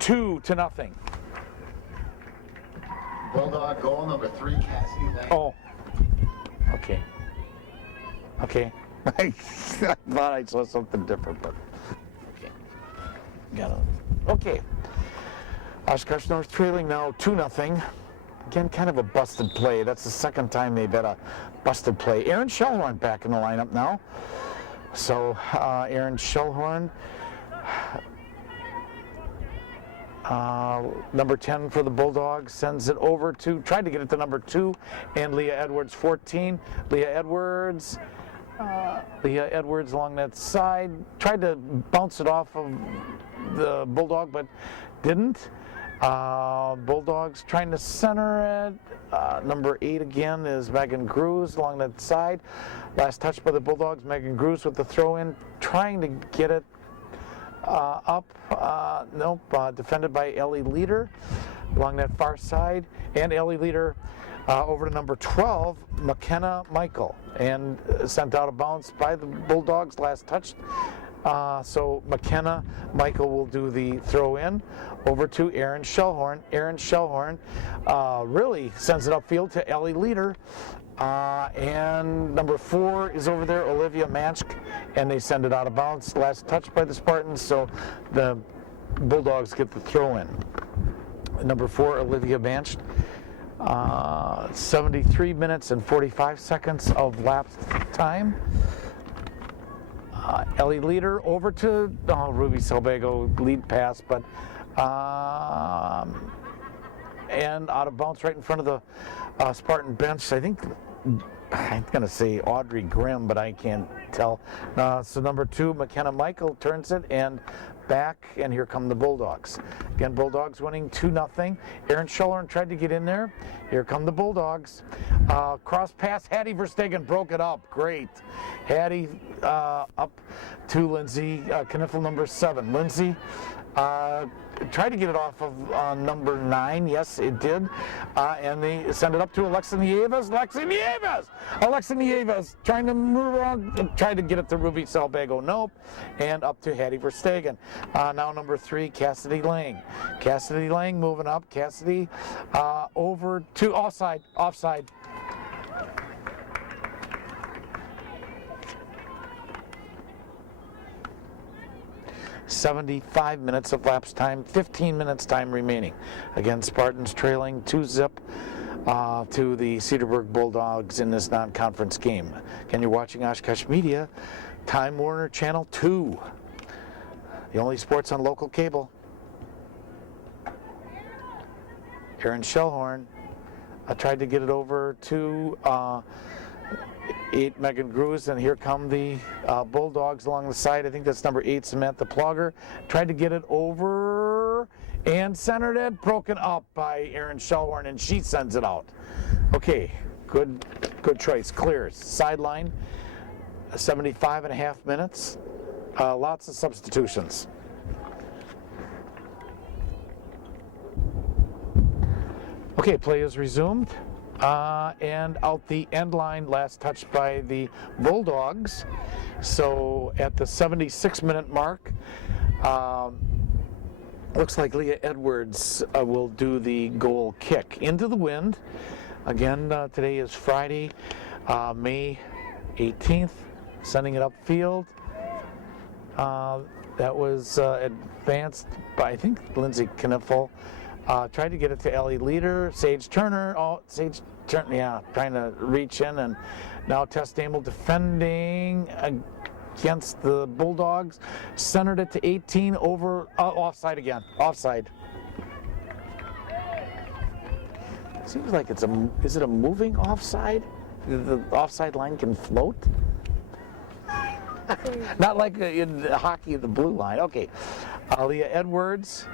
2-0. Bulldog goal number 3, Cassidy Lang. Okay. I thought I saw something different, but okay. Oshkosh North trailing now 2-0. Again, kind of a busted play. That's the second time they've had a busted play. Aaron Shellhorn back in the lineup now. So Aaron Shellhorn, number 10 for the Bulldogs, sends it over to, tried to get it to number 2, and Leah Edwards, 14. Leah Edwards along that side, tried to bounce it off of the Bulldog, but didn't. Bulldogs trying to center it. Number 8 again is Megan Grews along that side. Last touch by the Bulldogs, Megan Grews with the throw in, trying to get it up. Nope, defended by Ellie Leader along that far side. And Ellie Leader over to number 12, McKenna Michael, and sent out of bounds by the Bulldogs last touch. So McKenna Michael will do the throw in over to Aaron Shellhorn. Aaron Shellhorn really sends it upfield to Ellie Leader. And number 4 is over there, Olivia Manchk, and they send it out of bounds. Last touch by the Spartans, so the Bulldogs get the throw in. Number 4, Olivia Manchk. 73 minutes and 45 seconds of lapsed time. Ellie Leader over to Ruby Salvago, lead pass, but and out of bounds right in front of the Spartan bench. I think I'm going to say Audrey Grimm, but I can't tell. So number 2, McKenna Michael turns it and back, and here come the Bulldogs. Again, Bulldogs winning 2-0. Aaron Shellhorn tried to get in there. Here come the Bulldogs. Cross pass, Hattie Verstegen broke it up. Great. Hattie up to Lindsay Kniffel, number 7. Lindsay tried to get it off of number 9. Yes, it did. And they send it up to Alexa Nieves. Alexa Nieves trying to move around, tried to get it to Ruby Salvago. Nope. And up to Hattie Verstegen. Now number 3, Cassidy Lang. Cassidy Lang moving up. Cassidy over to offside. 75 minutes of lapse time, 15 minutes time remaining. Again, Spartans trailing 2-0 to the Cedarburg Bulldogs in this non-conference game. Again, you're watching Oshkosh Media, Time Warner Channel 2, the only sports on local cable. Aaron Shellhorn tried to get it over to 8, Megan Grews, and here come the Bulldogs along the side. I think that's number 8, Samantha Plogger. Tried to get it over and centered it, broken up by Aaron Shellhorn, and she sends it out. Okay, good choice. Clears. Sideline, 75.5 minutes. Lots of substitutions. Okay, play is resumed. And out the end line, last touch by the Bulldogs. So at the 76-minute mark, looks like Leah Edwards will do the goal kick into the wind. Again, today is Friday, May 18th, sending it upfield. That was advanced by, I think, Lindsay Kniffel. Tried to get it to Ellie Leader, Sage Turner. Sage Turner, yeah, trying to reach in, and now Tess Damel defending against the Bulldogs. Centered it to 18 over, offside again, offside. Seems like is it a moving offside? The offside line can float? Not like in hockey, the blue line. Okay, Leah Edwards.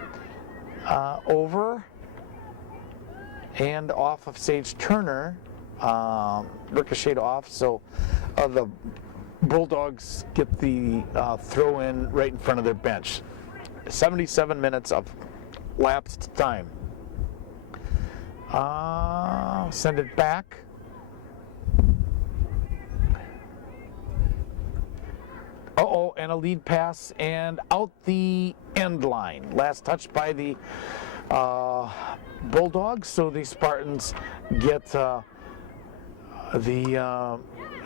Over and off of Sage Turner, ricocheted off, so the Bulldogs get the throw in right in front of their bench. 77 minutes of lapsed time. Send it back. And a lead pass and out the end line. Last touch by the Bulldogs, so the Spartans get the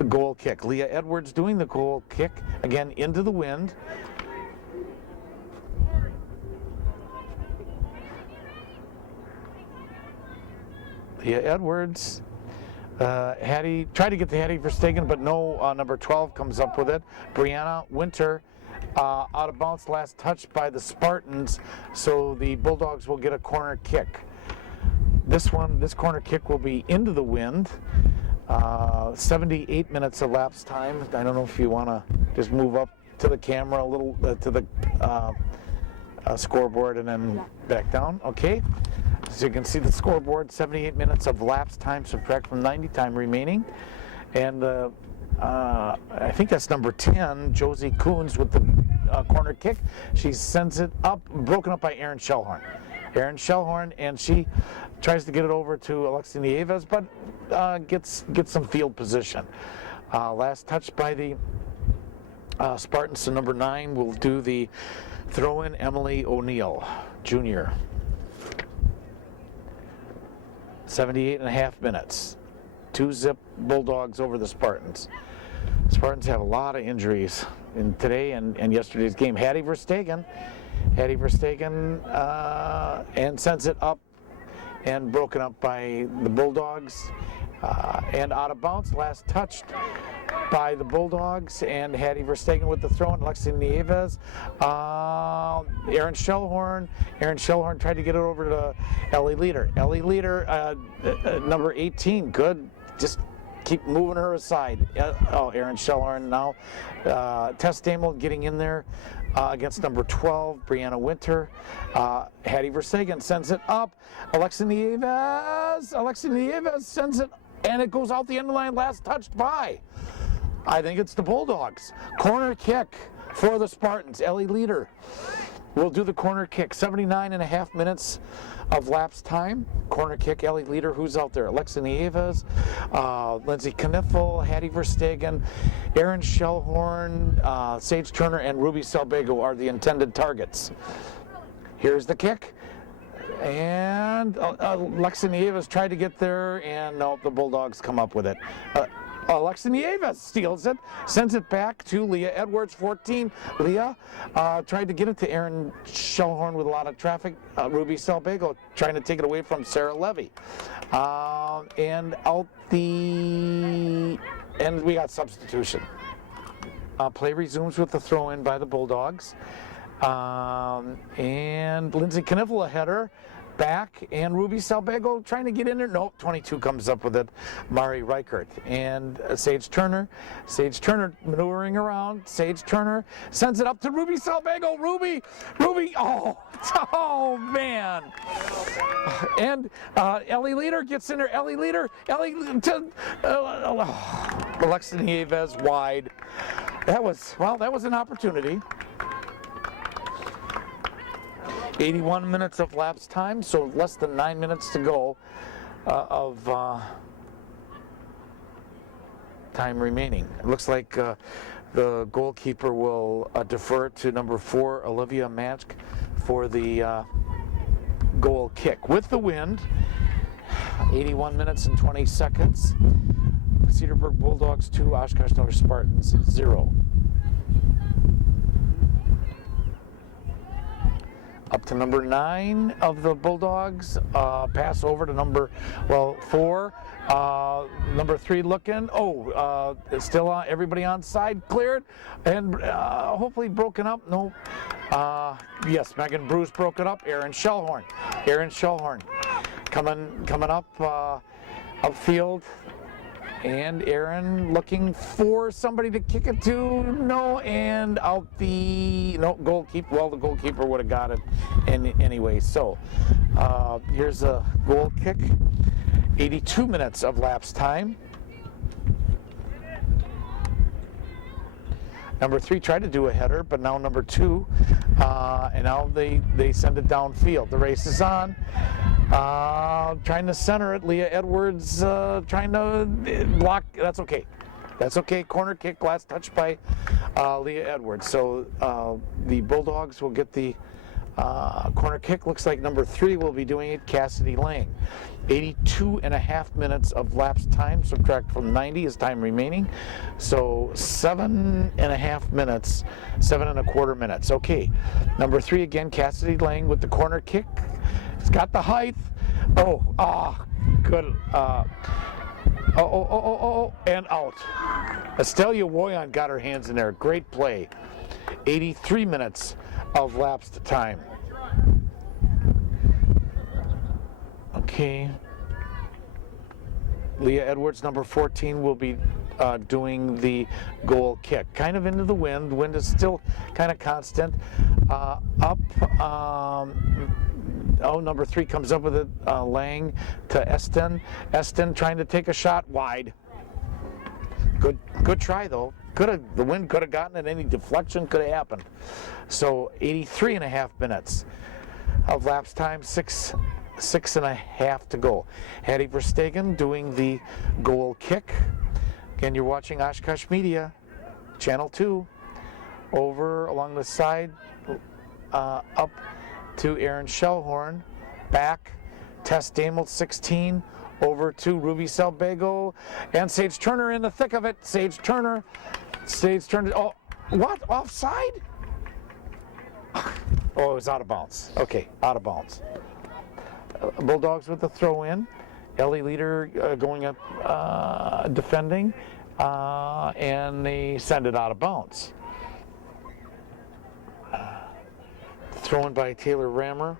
goal kick. Leah Edwards doing the goal kick, again into the wind. Leah Edwards. Hattie tried to get the Hattie Verstegen, but no. Number 12 comes up with it. Brianna Winter out of bounds, last touch by the Spartans, so the Bulldogs will get a corner kick. This corner kick will be into the wind. 78 minutes elapsed time. I don't know if you want to just move up to the camera a little, to the scoreboard and then back down. Okay. So you can see the scoreboard, 78 minutes of lapse time, subtract from 90, time remaining. And I think that's number 10, Josie Coons with the corner kick. She sends it up, broken up by Erin Shellhorn. Erin Shellhorn, and she tries to get it over to Alexia Nieves, but gets some field position. Last touch by the Spartans, so number 9 will do the throw-in, Emily O'Neill, junior. 78.5 minutes. 2-zip Bulldogs over the Spartans. Spartans have a lot of injuries in today and yesterday's game. Hattie Verstegen, and sends it up and broken up by the Bulldogs. And out of bounds, last touched by the Bulldogs, and Hattie Verstegen with the throw in. Alexia Nieves, Erin Shellhorn tried to get it over to Ellie Leader. Ellie Leader, number 18, good. Just keep moving her aside. Erin Shellhorn now. Tess Damel getting in there against number 12, Brianna Winter. Hattie Verstegen sends it up. Alexia Nieves sends it, and it goes out the end of the line, last touched by, I think it's the Bulldogs. Corner kick for the Spartans. Ellie Leader will do the corner kick. 79.5 minutes of lapse time. Corner kick, Ellie Leader. Who's out there? Alexia Nieves, Lindsay Kniffel, Hattie Verstegen, Erin Shellhorn, Sage Turner, and Ruby Salbego are the intended targets. Here's the kick. And Alexia Nieves tried to get there, and no, the Bulldogs come up with it. Alexia Nieves steals it, sends it back to Leah Edwards, 14. Leah tried to get it to Erin Shellhorn with a lot of traffic. Ruby Salbego trying to take it away from Sarah Levy. And we got substitution. Play resumes with the throw-in by the Bulldogs. And Lindsay Kniffel, a header. Back, and Ruby Salbego trying to get in there. Nope, 22 comes up with it. Mari Reichert and Sage Turner. Sage Turner maneuvering around. Sage Turner sends it up to Ruby Salbego. Ruby, oh man. And Ellie Leader gets in there. Alexia Nieves wide. That was an opportunity. 81 minutes of lapse time, so less than 9 minutes to go of time remaining. It looks like the goalkeeper will defer to number 4, Olivia Matsk, for the goal kick. With the wind, 81 minutes and 20 seconds. Cedarburg Bulldogs 2, Oshkosh Spartans 0. Up to number 9 of the Bulldogs, pass over to number 4. Number 3 looking. Still on. Everybody on side, cleared, and hopefully broken up. No. Yes, Megan Bruce broke it up. Erin Shellhorn coming up upfield. And Erin looking for somebody to kick it to. No, and out the goalkeeper. Well, the goalkeeper would have got it anyway. So here's a goal kick. 82 minutes of lapse time. Number 3 tried to do a header, but now number 2, and now they send it downfield. The race is on. Trying to center it. Leah Edwards trying to block. That's okay. Corner kick, last touch by Leah Edwards. So the Bulldogs will get the corner kick. Looks like number 3 will be doing it, Cassidy Lang. 82.5 minutes of lapse time, subtract from 90 is time remaining. So 7.5 minutes, 7.25 minutes. Okay, number 3 again, Cassidy Lang with the corner kick. It's got the height. good. And out. Estelia Woyan got her hands in there. Great play. 83 minutes of lapsed time. Okay. Leah Edwards, number 14, will be doing the goal kick. Kind of into the wind. Wind is still kind of constant. Up. Number 3 comes up with it. Lang to Esten. Esten trying to take a shot wide. Good try though. The wind could have gotten it. Any deflection could have happened. So 83.5 minutes of lapse time. Six and a half to go. Hattie Verstegen doing the goal kick. Again, you're watching Oshkosh Media, Channel 2. Over along the side, up to Aaron Shellhorn. Back, Tess Damel, 16. Over to Ruby Salbego and Sage Turner in the thick of it. Sage Turner. Oh, what? Offside? Oh, it was out of bounds. Okay, out of bounds. Bulldogs with the throw in. Ellie Leader going up defending, and they send it out of bounds. Thrown by Taylor Rammer.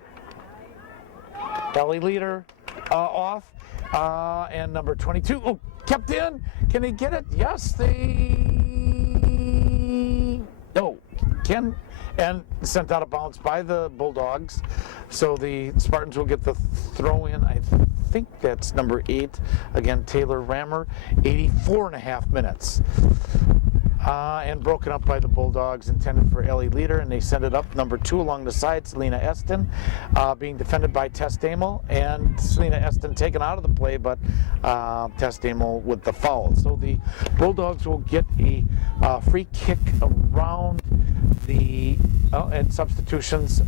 Ellie Leader off. And number 22, oh, kept in. Can they get it? Yes, can. And sent out of bounds by the Bulldogs. So the Spartans will get the throw in. I think that's number 8. Again, Taylor Rammer, 84.5 minutes. And broken up by the Bulldogs, intended for Ellie Leader, and they send it up. Number 2 along the side, Selena Esten, being defended by Tess Damel, and Selena Esten taken out of the play, but Tess Damel with the foul. So the Bulldogs will get a free kick around the, and substitutions.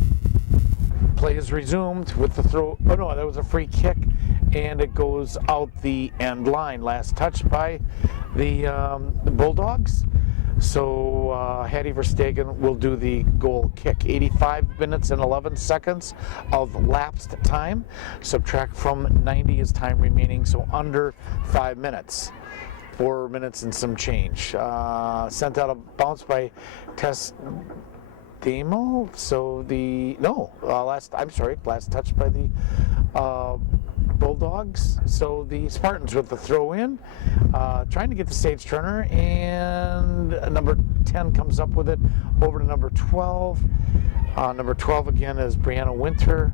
Play is resumed with the throw. Oh no, that was a free kick, and it goes out the end line. Last touch by the Bulldogs. So Hattie Verstegen will do the goal kick. 85 minutes and 11 seconds of lapsed time. Subtract from 90 is time remaining, so under 5 minutes. 4 minutes and some change. Sent out of bounce by Tess Damel. So last touch by the Bulldogs. So the Spartans with the throw in, trying to get to Sage Turner, and number 10 comes up with it over to number 12. Number 12 again is Brianna Winter,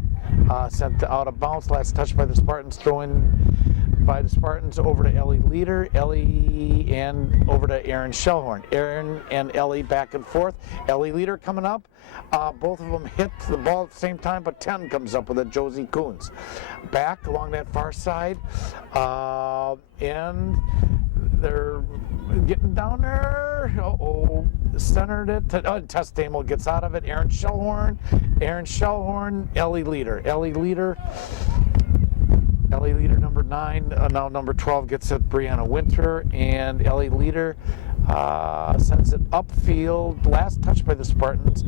sent out of bounds. Last touch by the Spartans, throw in by the Spartans over to Ellie Leader, and over to Aaron Shellhorn. Aaron and Ellie back and forth. Ellie Leader coming up. Both of them hit the ball at the same time, but 10 comes up with it, Josie Coons. Back along that far side, and they're getting down there. Centered it. Tess Damel gets out of it. Aaron Shellhorn, Ellie Leader. Ellie Leader number 9, now number 12 gets it, Brianna Winter, and Ellie Leader sends it upfield. Last touch by the Spartans.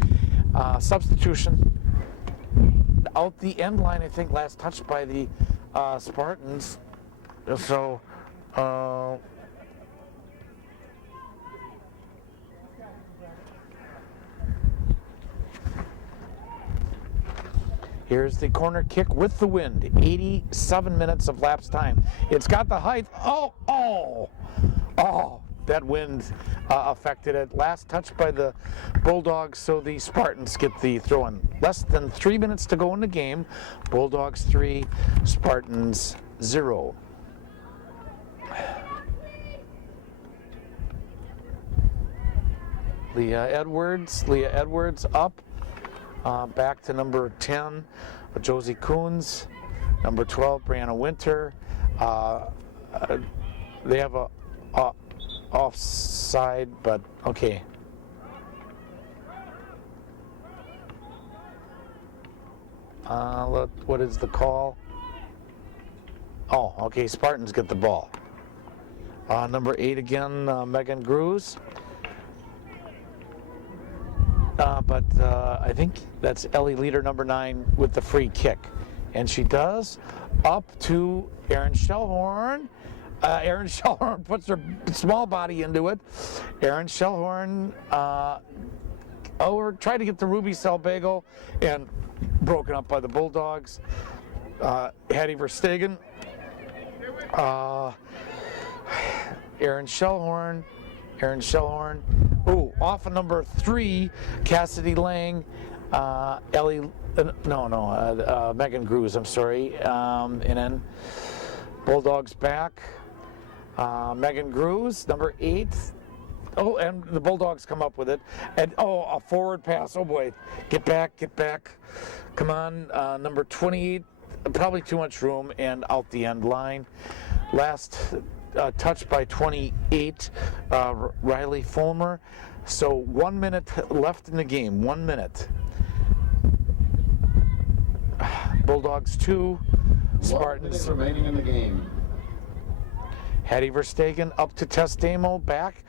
Substitution out the end line, I think, last touch by the Spartans. So here's the corner kick with the wind. 87 minutes of lapse time. It's got the height. Oh, that wind affected it. Last touch by the Bulldogs, so the Spartans get the throw-in. Less than 3 minutes to go in the game. Bulldogs 3, Spartans 0. Leah Edwards up. Back to number 10, Josie Coons. Number 12, Brianna Winter. They have a offside, but okay. What is the call? Oh, okay, Spartans get the ball. Number 8 again, Megan Grews. But I think that's Ellie Leader, number 9, with the free kick. and she does, up to Erin Shellhorn. Erin Shellhorn puts her small body into it. Erin Shellhorn tried to get the Ruby Cell Bagel and broken up by the Bulldogs. Hattie Verstegen. Erin Shellhorn. Ooh, off of number 3, Cassidy Lang. Megan Gruz, I'm sorry. And then Bulldogs back. Megan Gruz, number 8. Oh, and the Bulldogs come up with it. And, a forward pass. Oh, boy. Get back. Come on. Number 28, probably too much room, and out the end line. Last touch by 28, Riley Fulmer. So 1 minute left in the game. 1 minute. Bulldogs 2, Spartans. 1 minute remaining in the game. Hattie Verstegen up to Testamo, back.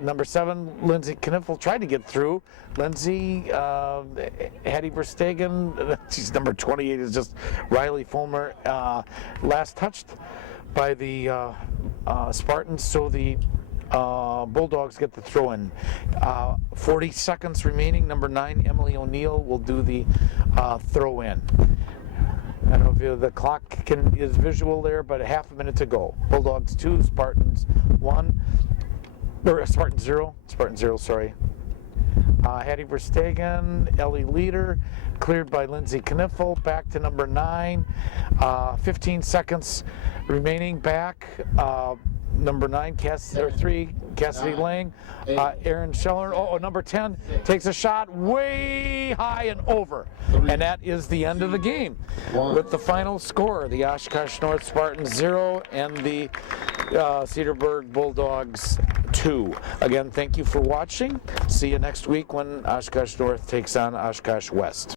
Number 7, Lindsay Kniffel tried to get through. Lindsay, Hattie Verstegen, she's number 28 is just Riley Fulmer. Last touched by the Spartans, so the Bulldogs get the throw in. 40 seconds remaining. Number 9, Emily O'Neill, will do the throw in. I don't know if the clock is visual there, but a half a minute to go. Bulldogs 2, Spartans 1, or Spartans 0, sorry. Hattie Verstegen, Ellie Leader, cleared by Lindsay Kniffel, back to number 9. 15 seconds remaining back. Number 9, Cassidy Lang. Erin Scheller, number 10, takes a shot way high and over. And that is the end of the game. With the final score, the Oshkosh North Spartans 0 and the Cedarburg Bulldogs 2. Again, thank you for watching. See you next week when Oshkosh North takes on Oshkosh West.